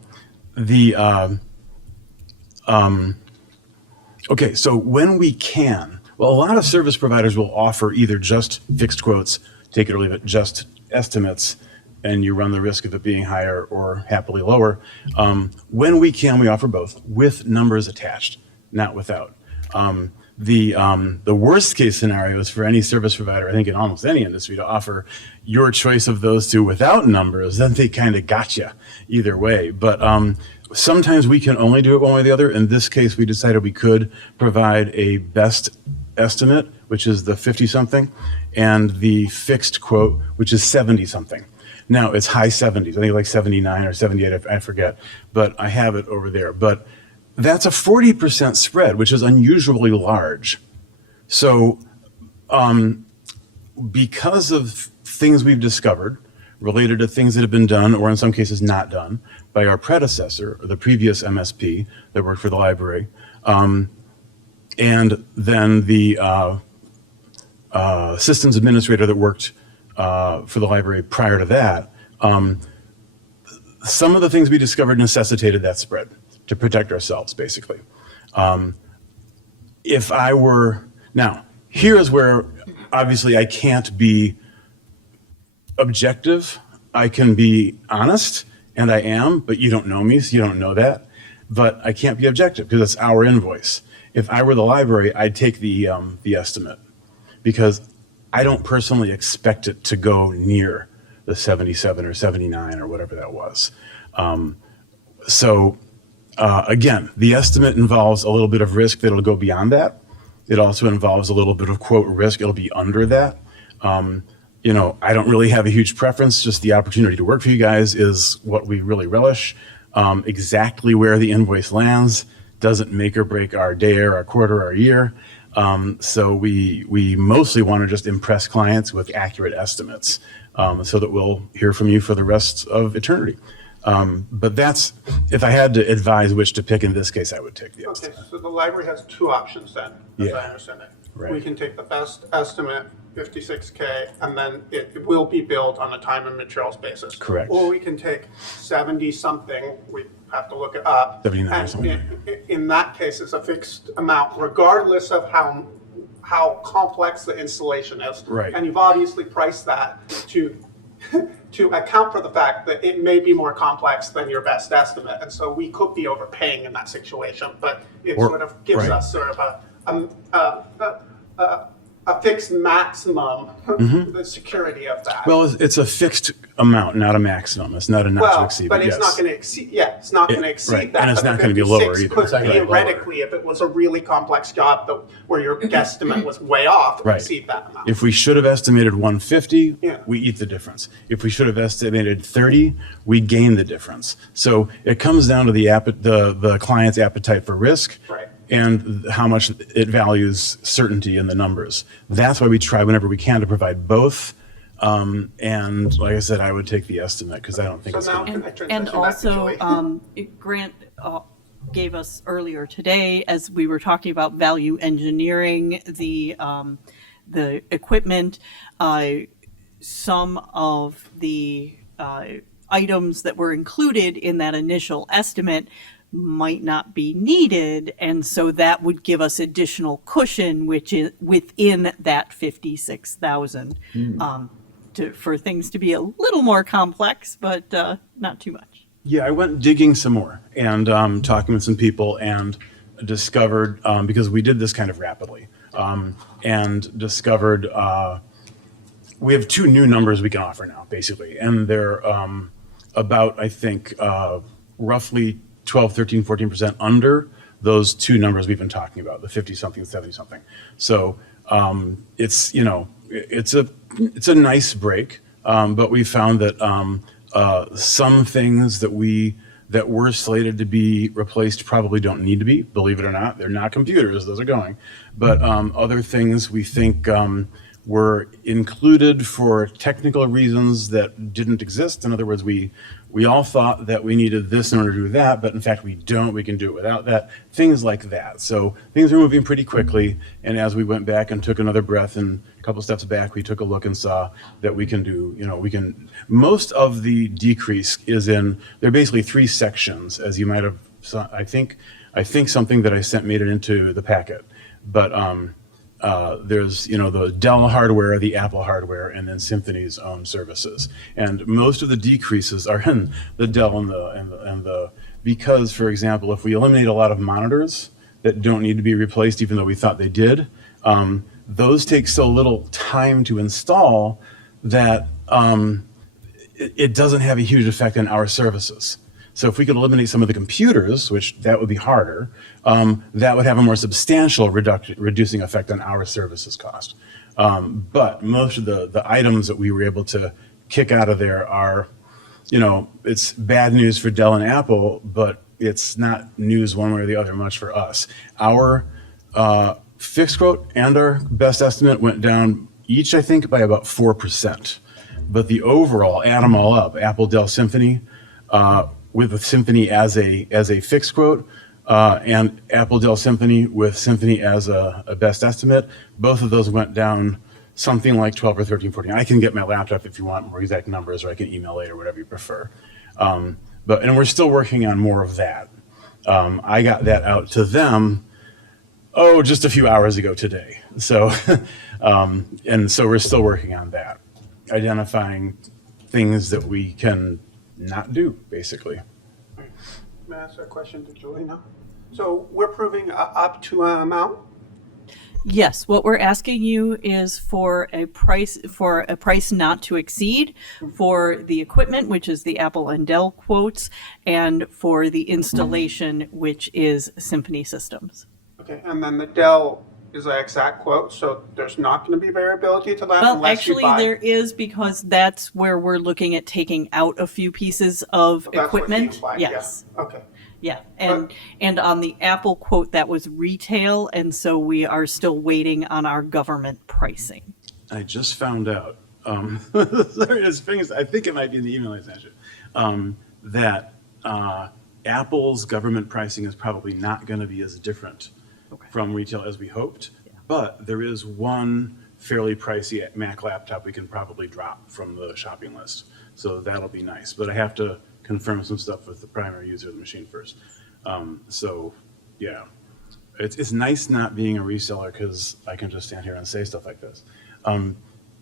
Okay, so when we can, well, a lot of service providers will offer either just fixed quotes, take it or leave it, just estimates, and you run the risk of it being higher or happily lower. When we can, we offer both with numbers attached, not without. The worst case scenario is for any service provider, I think in almost any industry, to offer your choice of those two without numbers. Then they kind of got you either way. But sometimes we can only do it one way or the other. In this case, we decided we could provide a best estimate, which is the 50-something, and the fixed quote, which is 70-something. Now, it's high 70s. I think like 79 or 78, I forget. But I have it over there. But that's a 40% spread, which is unusually large. So because of things we've discovered related to things that have been done, or in some cases not done, by our predecessor, or the previous MSP that worked for the library, and then the systems administrator that worked for the library prior to that, some of the things we discovered necessitated that spread to protect ourselves, basically. If I were, now, here's where obviously I can't be objective. I can be honest, and I am, but you don't know me, so you don't know that. But I can't be objective because it's our invoice. If I were the library, I'd take the estimate because I don't personally expect it to go near the 77 or 79 or whatever that was. Again, the estimate involves a little bit of risk that'll go beyond that. It also involves a little bit of quote risk. It'll be under that. You know, I don't really have a huge preference. Just the opportunity to work for you guys is what we really relish. Exactly where the invoice lands doesn't make or break our day or our quarter or our year. So we mostly want to just impress clients with accurate estimates, so that we'll hear from you for the rest of eternity. But that's, if I had to advise which to pick in this case, I would take the Okay, estimate. so the library has two options then, as I Yeah. understand it. Right. We can take the best estimate, 56K, and then it will be billed on a time and materials basis. Correct. Or we can take 70-something, we have to look it up. 79 or and something. in that case, it's a fixed amount, regardless of how complex the installation is. Right. And you've obviously priced that to account for the fact that it may be more complex than your best estimate, and so we could be overpaying in that situation. But it Or- sort of gives right. us sort of a fixed maximum, the security of that. Well, it's a fixed amount, not a maximum. It's not a not to Well, exceed. but it's yes. not going to exceed. Yeah, it's not going to exceed right, that. and it's but not the gonna be lower 56 either. Could It's not gonna be theoretically, if it was a really complex job where your guesstimate was way off, Right. exceed that amount. If we should have estimated 150, Yeah. we eat the difference. If we should have estimated 30, we gain the difference. So it comes down to the client's appetite for risk. Right. And how much it values certainty in the numbers. That's why we try whenever we can to provide both. And like I said, I would take the estimate because I don't think So it's now going can to. I transition And back to also, Julie? Grant gave us earlier today, as we were talking about value engineering the equipment, some of the items that were included in that initial estimate might not be needed, and so that would give us additional cushion, which is within that 56,000, for things to be a little more complex, but not too much. Yeah, I went digging some more and talking with some people and discovered, because we did this kind of rapidly, and discovered we have two new numbers we can offer now, basically. And they're about, I think, roughly 12, 13, 14% under those two numbers we've been talking about, the 50-something, 70-something. So it's, you know, it's a nice break, but we found that some things that were slated to be replaced probably don't need to be, believe it or not. They're not computers, those are going. But other things we think were included for technical reasons that didn't exist. In other words, we all thought that we needed this in order to do that, but in fact we don't. We can do it without that. Things like that. So things are moving pretty quickly. And as we went back and took another breath and a couple steps back, we took a look and saw that we can do, you know, most of the decrease is in, there are basically three sections, as you might have, I think something that I sent made it into the packet. But there's, you know, the Dell hardware, the Apple hardware, and then Symphony's own services. And most of the decreases are in the Dell and the because, for example, if we eliminate a lot of monitors that don't need to be replaced, even though we thought they did, those take so little time to install that it doesn't have a huge effect on our services. So if we could eliminate some of the computers, which that would be harder, that would have a more substantial reducing effect on our services cost. But most of the items that we were able to kick out of there are, you know, it's bad news for Dell and Apple, but it's not news one way or the other much for us. Our fixed quote and our best estimate went down each, I think, by about 4%. But the overall, add them all up, Apple, Dell, Symphony, with the Symphony as a fixed quote, and Apple, Dell, Symphony with Symphony as a best estimate, both of those went down something like 12 or 13, 14. I can get my laptop if you want more exact numbers, or I can email later, whatever you prefer. And we're still working on more of that. I got that out to them, just a few hours ago today. So, and so we're still working on that, identifying things that we can not do, basically. May I ask a question to Julie now? So we're proving up to an amount? Yes, what we're asking you is for a price not to exceed for the equipment, which is the Apple and Dell quotes, and for the installation, which is Symphony Systems. Okay, and then the Dell is the exact quote, so there's not going to be variability to that Well, unless actually, you buy. there is, because that's where we're looking at taking out a few pieces of That's what equipment. you buy, Yes. Yeah. Okay. Yeah, and on the Apple quote, that was retail, and so we are still waiting on our government pricing. I just found out, sorry, I think it might be in the email I sent you, that Apple's government pricing is probably not going to be as different from retail as we hoped, but there is one fairly pricey Mac laptop we can probably drop from the shopping list. So that'll be nice, but I have to confirm some stuff with the primary user of the machine first. So yeah, it's nice not being a reseller because I can just stand here and say stuff like this.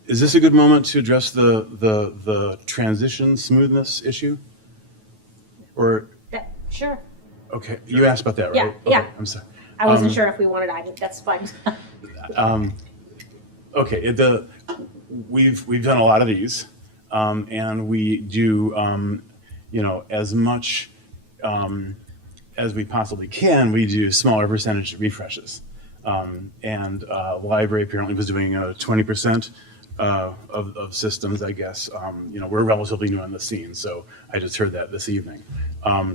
Is this a good moment to address the transition smoothness issue? Or, Sure. okay, you asked about that, right? Yeah, Okay, yeah. I'm sorry. I wasn't sure if we wanted, that's fine. Okay, we've done a lot of these, and we do, as much as we possibly can, we do smaller percentage refreshes. Library apparently was doing 20% of systems, I guess. We're relatively new on the scene, so I just heard that this evening.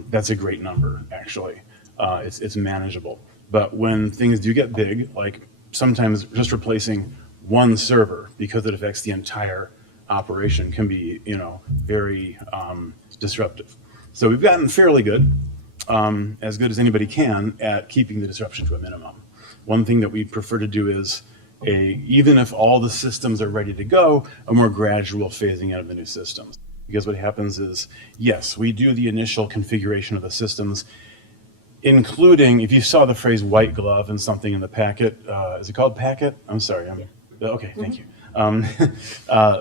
That's a great number, actually. It's manageable. But when things do get big, like sometimes just replacing one server because it affects the entire operation can be, very disruptive. So we've gotten fairly good, as good as anybody can, at keeping the disruption to a minimum. One thing that we prefer to do is even if all the systems are ready to go, a more gradual phasing out of the new systems. Because what happens is, yes, we do the initial configuration of the systems, including, if you saw the phrase white glove and something in the packet, is it called packet? I'm sorry. Okay, thank you.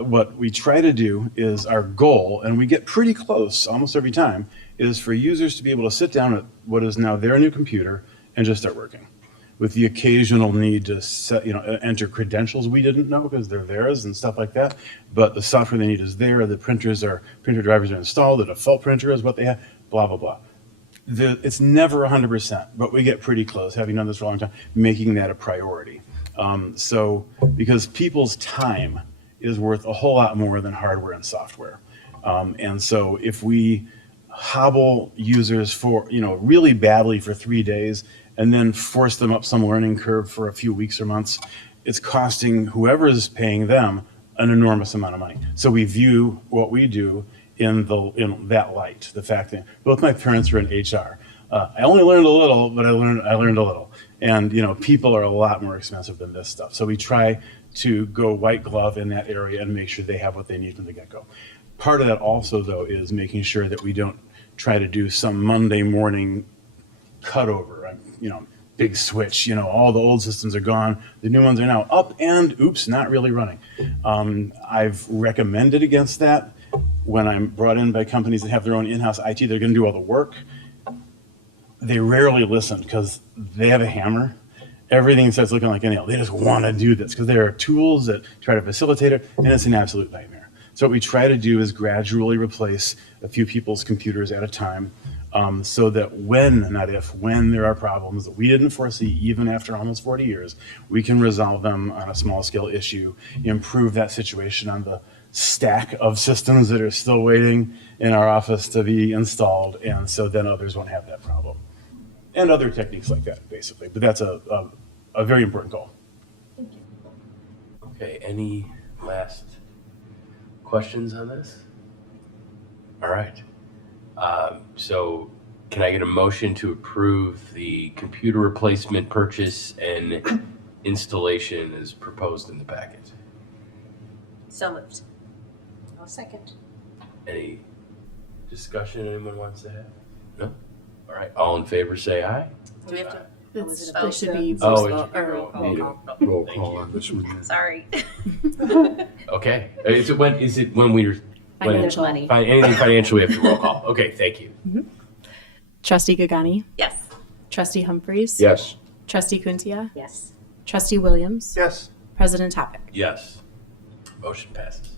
What we try to do is our goal, and we get pretty close almost every time, is for users to be able to sit down at what is now their new computer and just start working. With the occasional need to enter credentials we didn't know because they're theirs and stuff like that. But the software they need is there. The printer drivers are installed. The default printer is what they have. Blah blah blah. It's never 100%, but we get pretty close. Having done this for a long time, making that a priority. Because people's time is worth a whole lot more than hardware and software. And so if we hobble users for really badly for 3 days and then force them up some learning curve for a few weeks or months, it's costing whoever is paying them an enormous amount of money. So we view what we do in that light. The fact that both my parents were in HR. I only learned a little, but I learned a little. And people are a lot more expensive than this stuff. So we try to go white glove in that area and make sure they have what they need from the get-go. Part of that also, though, is making sure that we don't try to do some Monday morning cutover. Big switch. All the old systems are gone. The new ones are now up and oops, not really running. I've recommended against that. When I'm brought in by companies that have their own in-house IT, they're going to do all the work. They rarely listen because they have a hammer. Everything starts looking like a nail. They just want to do this because there are tools that try to facilitate it, and it's an absolute nightmare. So what we try to do is gradually replace a few people's computers at a time, so that when there are problems that we didn't foresee, even after almost 40 years, we can resolve them on a small scale issue, improve that situation on the stack of systems that are still waiting in our office to be installed, and so then others won't have that problem. And other techniques like that, basically. But that's a very important goal. Okay, any last questions on this? All right. So can I get a motion to approve the computer replacement purchase and installation as proposed in the packet? So moved. I'll second. Any discussion anyone wants to have? No? All right, all in favor say aye. Do we have to? It should be Oh, roll call. Roll Thank call you. on this one. Sorry. Okay, is it when we're Financial. anything financial we have to roll call? Okay, thank you. Trustee Gagani, Yes. Trustee Humphries. Yes. Trustee Kuntia. Yes. Trustee Williams. Yes. President Topic. Yes. Motion passes.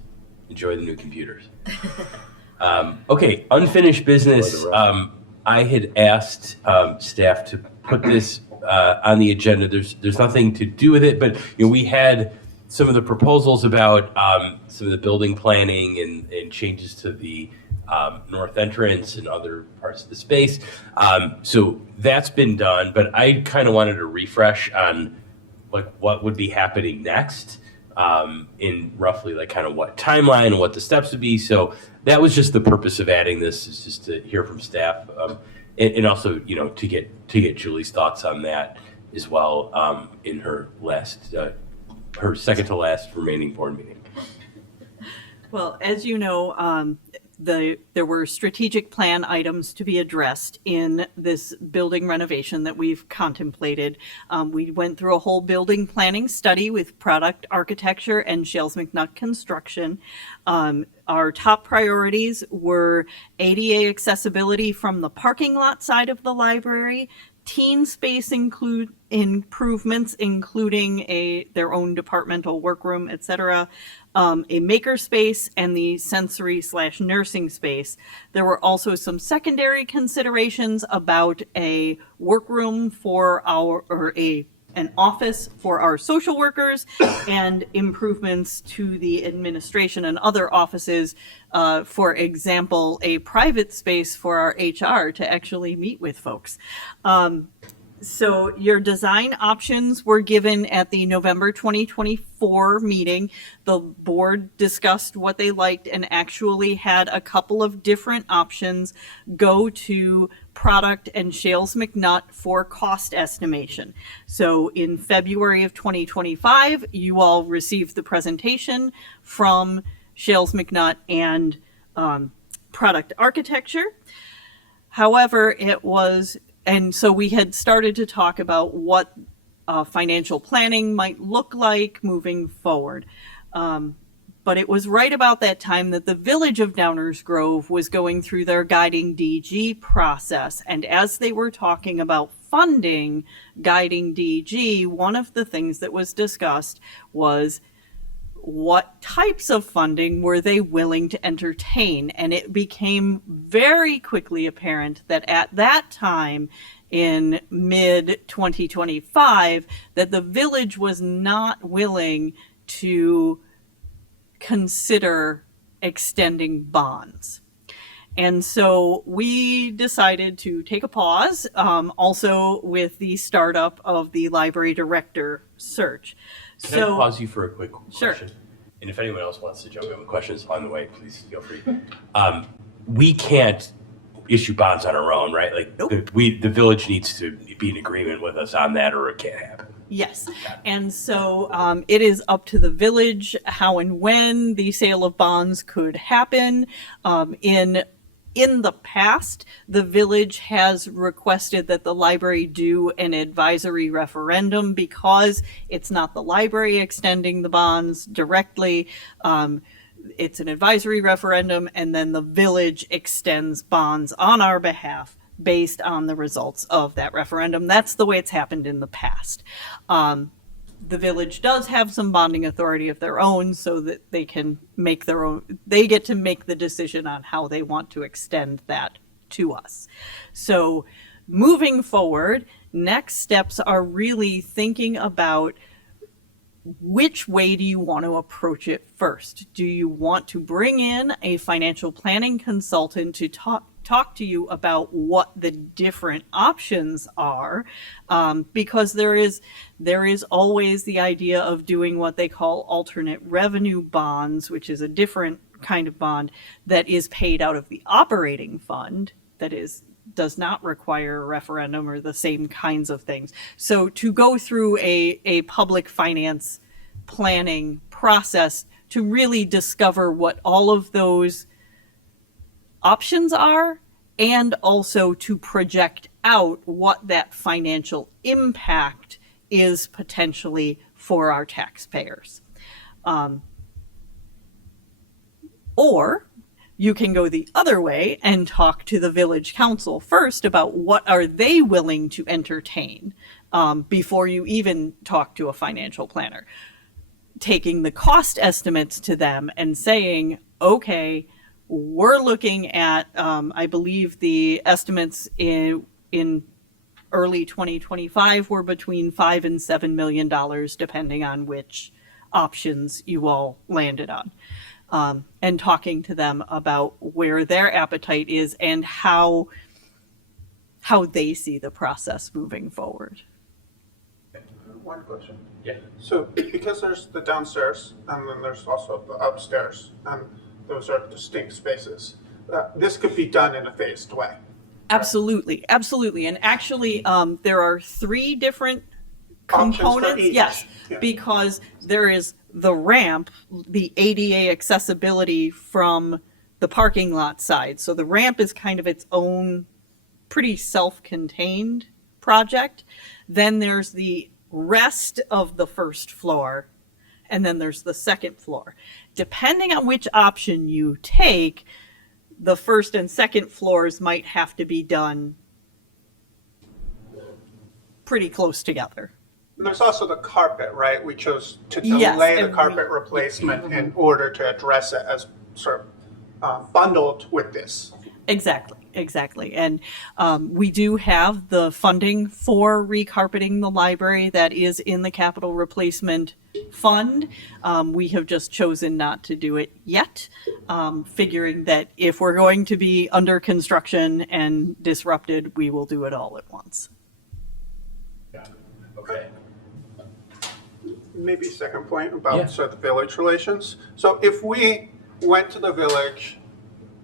Enjoy the new computers. Okay, unfinished business. I had asked staff to put this on the agenda. There's nothing to do with it, but we had some of the proposals about some of the building planning and changes to the north entrance and other parts of the space. So that's been done, but I kind of wanted a refresh on like what would be happening next in roughly like kind of what timeline and what the steps would be. So that was just the purpose of adding this, is just to hear from staff and also to get Julie's thoughts on that as well in her her second to last remaining board meeting. Well, as you know, there were strategic plan items to be addressed in this building renovation that we've contemplated. We went through a whole building planning study with Product Architecture and Shales McNutt Construction. Our top priorities were ADA accessibility from the parking lot side of the library, teen space improvements, including their own departmental workroom, etc., a maker space, and the sensory/nursing space. There were also some secondary considerations about a workroom for an office for our social workers and improvements to the administration and other offices. For example, a private space for our HR to actually meet with folks. So your design options were given at the November 2024 meeting. The board discussed what they liked and actually had a couple of different options go to Product and Shales McNutt for cost estimation. So in February of 2025, you all received the presentation from Shales McNutt and Product Architecture. However, and so we had started to talk about what financial planning might look like moving forward. But it was right about that time that the Village of Downers Grove was going through their guiding DG process. And as they were talking about funding guiding DG, one of the things that was discussed was what types of funding were they willing to entertain? And it became very quickly apparent that at that time in mid-2025, that the village was not willing to consider extending bonds. And so we decided to take a pause, also with the startup of the library director search. Can I pause you for a quick Sure. question? And if anyone else wants to jump in with questions on the way, please feel free. We can't issue bonds on our own, right? Like Nope. the village needs to be in agreement with us on that, or it can't happen. Yes. And so it is up to the village how and when the sale of bonds could happen. In the past, the village has requested that the library do an advisory referendum because it's not the library extending the bonds directly. It's an advisory referendum, and then the village extends bonds on our behalf based on the results of that referendum. That's the way it's happened in the past. The village does have some bonding authority of their own, so that they can make they get to make the decision on how they want to extend that to us. So moving forward, next steps are really thinking about which way do you want to approach it first? Do you want to bring in a financial planning consultant to talk to you about what the different options are? Because there is always the idea of doing what they call alternate revenue bonds, which is a different kind of bond that is paid out of the operating fund, that does not require a referendum or the same kinds of things. So to go through a public finance planning process to really discover what all of those options are, and also to project out what that financial impact is potentially for our taxpayers. Or you can go the other way and talk to the village council first about what are they willing to entertain before you even talk to a financial planner. Taking the cost estimates to them and saying, okay, we're looking at, I believe the estimates in early 2025 were between $5 and $7 million, depending on which options you all landed on. And talking to them about where their appetite is and how they see the process moving forward. One question. Yeah. So because there's the downstairs and then there's also the upstairs, and those are distinct spaces, this could be done in a phased way. Absolutely, absolutely. And actually, there are 3 different Options for components. each. Yes, Yeah. because there is the ramp, the ADA accessibility from the parking lot side. So the ramp is kind of its own pretty self-contained project. Then there's the rest of the first floor, and then there's the second floor. Depending on which option you take, the first and second floors might have to be done pretty close together. And there's also the carpet, right? We chose to Yes, delay the and carpet replacement in order to address it as sort of bundled with this. Exactly. And we do have the funding for recarpeting the library that is in the capital replacement fund. We have just chosen not to do it yet, figuring that if we're going to be under construction and disrupted, we will do it all at once. Yeah. Okay. Maybe second point about Yeah. sort of the village relations. So if we went to the village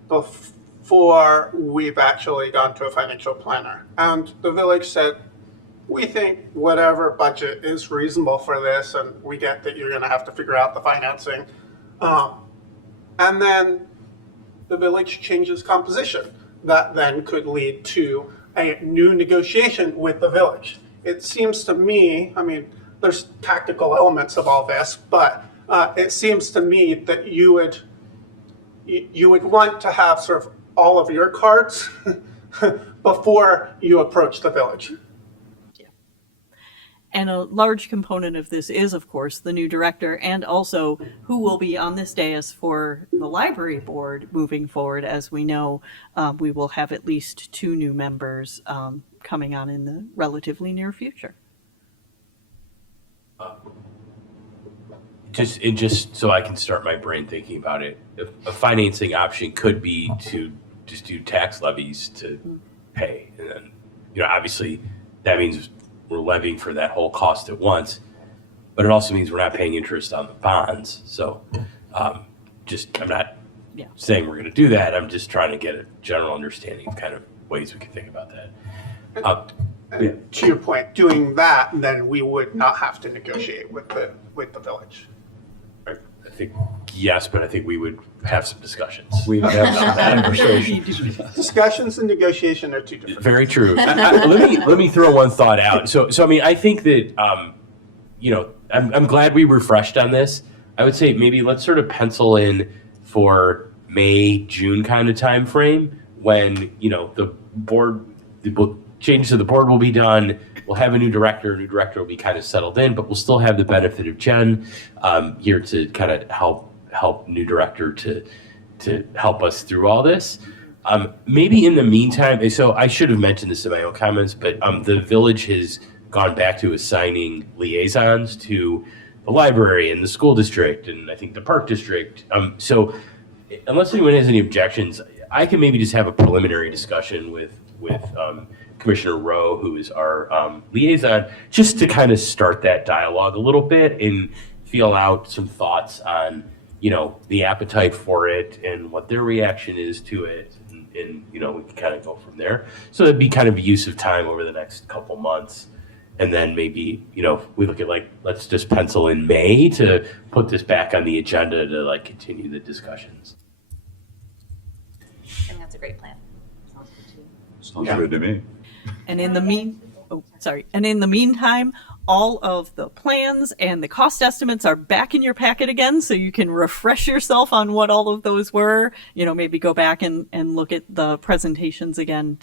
before we've actually gone to a financial planner, and the village said, we think whatever budget is reasonable for this, and we get that you're gonna have to figure out the financing. And then the village changes composition. That then could lead to a new negotiation with the village. It seems to me, I mean, there's tactical elements of all this, but it seems to me that you would want to have sort of all of your cards before you approach the village. And a large component of this is, of course, the new director and also who will be on this dais for the library board moving forward. As we know, we will have at least 2 new members coming on in the relatively near future. Just so I can start my brain thinking about it, a financing option could be to just do tax levies to pay. And then, obviously that means we're levying for that whole cost at once, but it also means we're not paying interest on the bonds. So I'm not saying we're going to do that. I'm just trying to get a general understanding of kind of ways we can think about that. To your point, doing that, then we would not have to negotiate with the village. I think yes, but I think we would have some discussions. We have some conversation. Discussions and negotiation are 2 different. Very true. Let me throw one thought out. So I mean, I think that I'm glad we refreshed on this. I would say maybe let's sort of pencil in for May, June kind of time frame when the changes to the board will be done. We'll have a new director. A new director will be kind of settled in, but we'll still have the benefit of Jen here to kind of help new director to help us through all this. Maybe in the meantime, so I should have mentioned this in my own comments, but the village has gone back to assigning liaisons to the library and the school district and I think the park district. So unless anyone has any objections, I can maybe just have a preliminary discussion with Commissioner Rowe, who is our liaison, just to kind of start that dialogue a little bit and feel out some thoughts on, the appetite for it and what their reaction is to it. And we can kind of go from there. So it'd be kind of a use of time over the next couple months. And then maybe, we look at let's just pencil in May to put this back on the agenda to continue the discussions. I think that's a great plan. Sounds good to me. And in the meantime, all of the plans and the cost estimates are back in your packet again, so you can refresh yourself on what all of those were. Maybe go back and look at the presentations again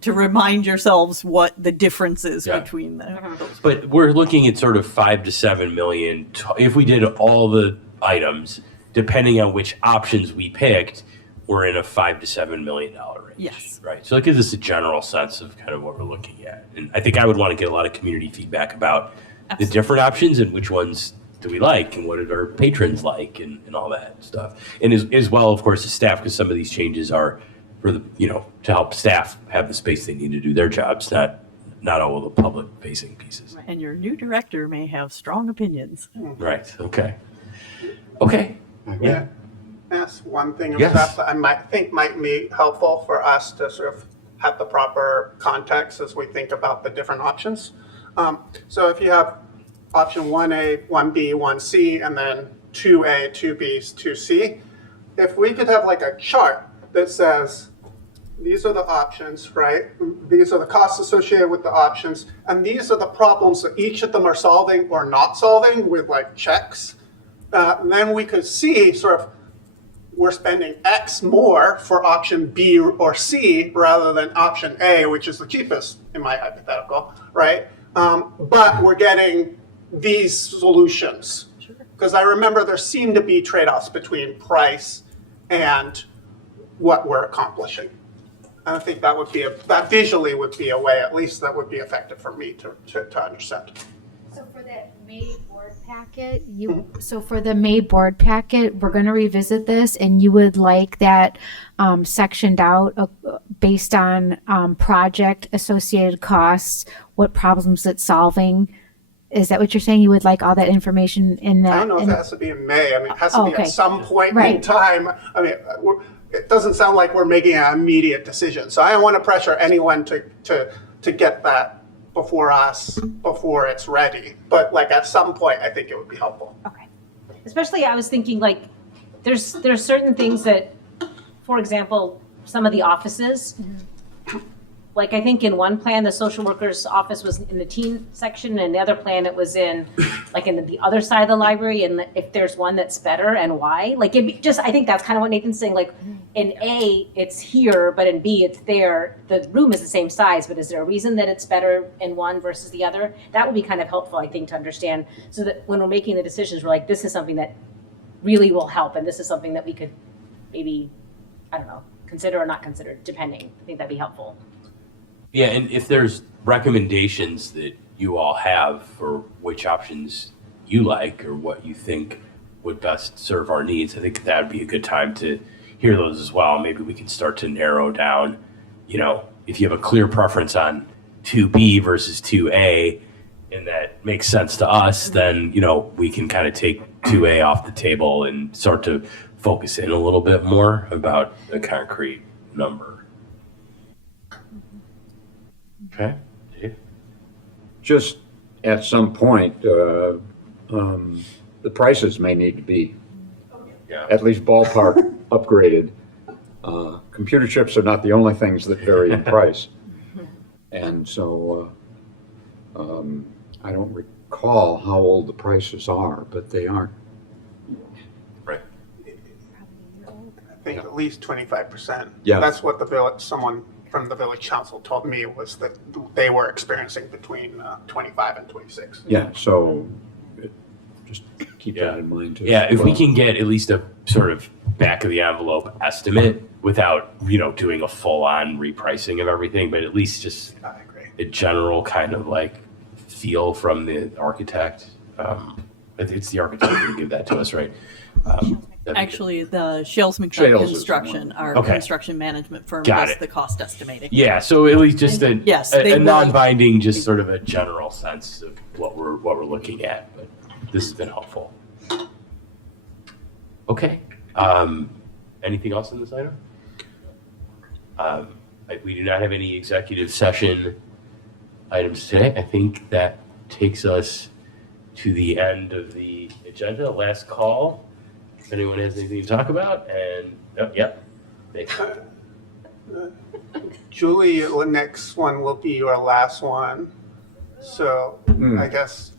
to remind yourselves what the difference is between them. But we're looking at sort of 5 to 7 million if we did all the items, depending on which options we picked. we're in a $5 to $7 million range. Yes. Right. So it gives us a general sense of kind of what we're looking at. And I think I would want to get a lot of community feedback about the different options and which ones do we like and what did our patrons like and all that stuff. And as well, of course, the staff, because some of these changes are for the, to help staff have the space they need to do their jobs, not all of the public facing pieces. And your new director may have strong opinions. Right. Okay. Okay. Yeah. That's one thing of Yes. stuff that I think might be helpful for us to sort of have the proper context as we think about the different options. So if you have option 1A, 1B, 1C, and then 2A, 2B, 2C, if we could have like a chart that says, these are the options, right? These are the costs associated with the options, and these are the problems that each of them are solving or not solving with like checks. And then we could see sort of we're spending X more for option B or C rather than option A, which is the cheapest in my hypothetical, right? But we're getting these solutions. Because I remember there seemed to be trade-offs between price and what we're accomplishing. And I think that visually would be a way, at least that would be effective for me to understand. So for that May board packet, we're going to revisit this, and you would like that sectioned out based on project associated costs, what problems it's solving. Is that what you're saying? You would like all that information in that? I don't know if it has to be in May. I mean, it has to be okay. at some point in Right. time. I mean, it doesn't sound like we're making an immediate decision. So I don't want to pressure anyone to get that before us, before it's ready. But like at some point, I think it would be helpful. Okay. Especially, I was thinking like, there's certain things that, for example, some of the offices, like I think in one plan, the social worker's office was in the teen section, and the other plan it was in the other side of the library. And if there's one that's better and why, like I think that's kind of what Nathan's saying. Like in A, it's here, but in B, it's there. The room is the same size, but is there a reason that it's better in one versus the other? That would be kind of helpful, I think, to understand, so that when we're making the decisions, we're like, this is something that really will help, and this is something that we could maybe, I don't know, consider or not consider, depending. I think that'd be helpful. Yeah, and if there's recommendations that you all have for which options you like or what you think would best serve our needs, I think that would be a good time to hear those as well. Maybe we can start to narrow down, if you have a clear preference on 2B versus 2A, and that makes sense to us, then, we can kind of take 2A off the table and start to focus in a little bit more about a concrete number. Okay. Dave? Just at some point, the prices may need to be at least ballpark upgraded. Computer chips are not the only things that vary in price. And so I don't recall how old the prices are, but they aren't. Right. I think at least 25%. Yeah. That's what someone from the village council told me, was that they were experiencing between 25 and 26. Yeah, so just keep that in mind too. Yeah, if we can get at least a sort of back of the envelope estimate without, doing a full on repricing of everything, but at least just I agree. a general kind of like feel from the architect. It's the architect who give that to us, right? Actually, the Shales McDonough Shales is Construction, our Okay. construction management firm, Got does it. the cost estimating. Yeah, so at least just Yes, they a will. non-binding, just sort of a general sense of what we're looking at. But this has been helpful. Okay. Anything else in this item? We do not have any executive session items today. I think that takes us to the end of the agenda. Last call. If anyone has anything to talk about, and yep. Julie, the next one will be your last one. So I guess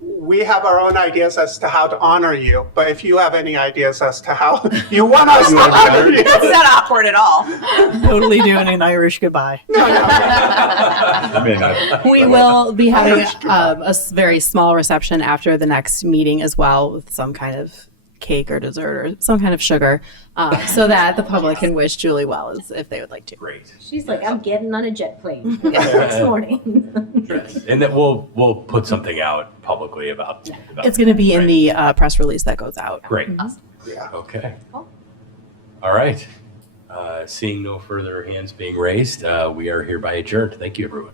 we have our own ideas as to how to honor you, but if you have any ideas as to how you want us to honor you. It's not awkward at all. Totally doing an Irish goodbye. I mean, We will be having a very small reception after the next meeting as well, with some kind of cake or dessert or some kind of sugar, so that the public can wish Julie well if they would like to. Great. She's like, I'm getting on a jet plane next morning. And then we'll put something out publicly about It's going to be in the press release that goes out. Great. Yeah. Okay. All right. Seeing no further hands being raised, we are hereby adjourned. Thank you, everyone.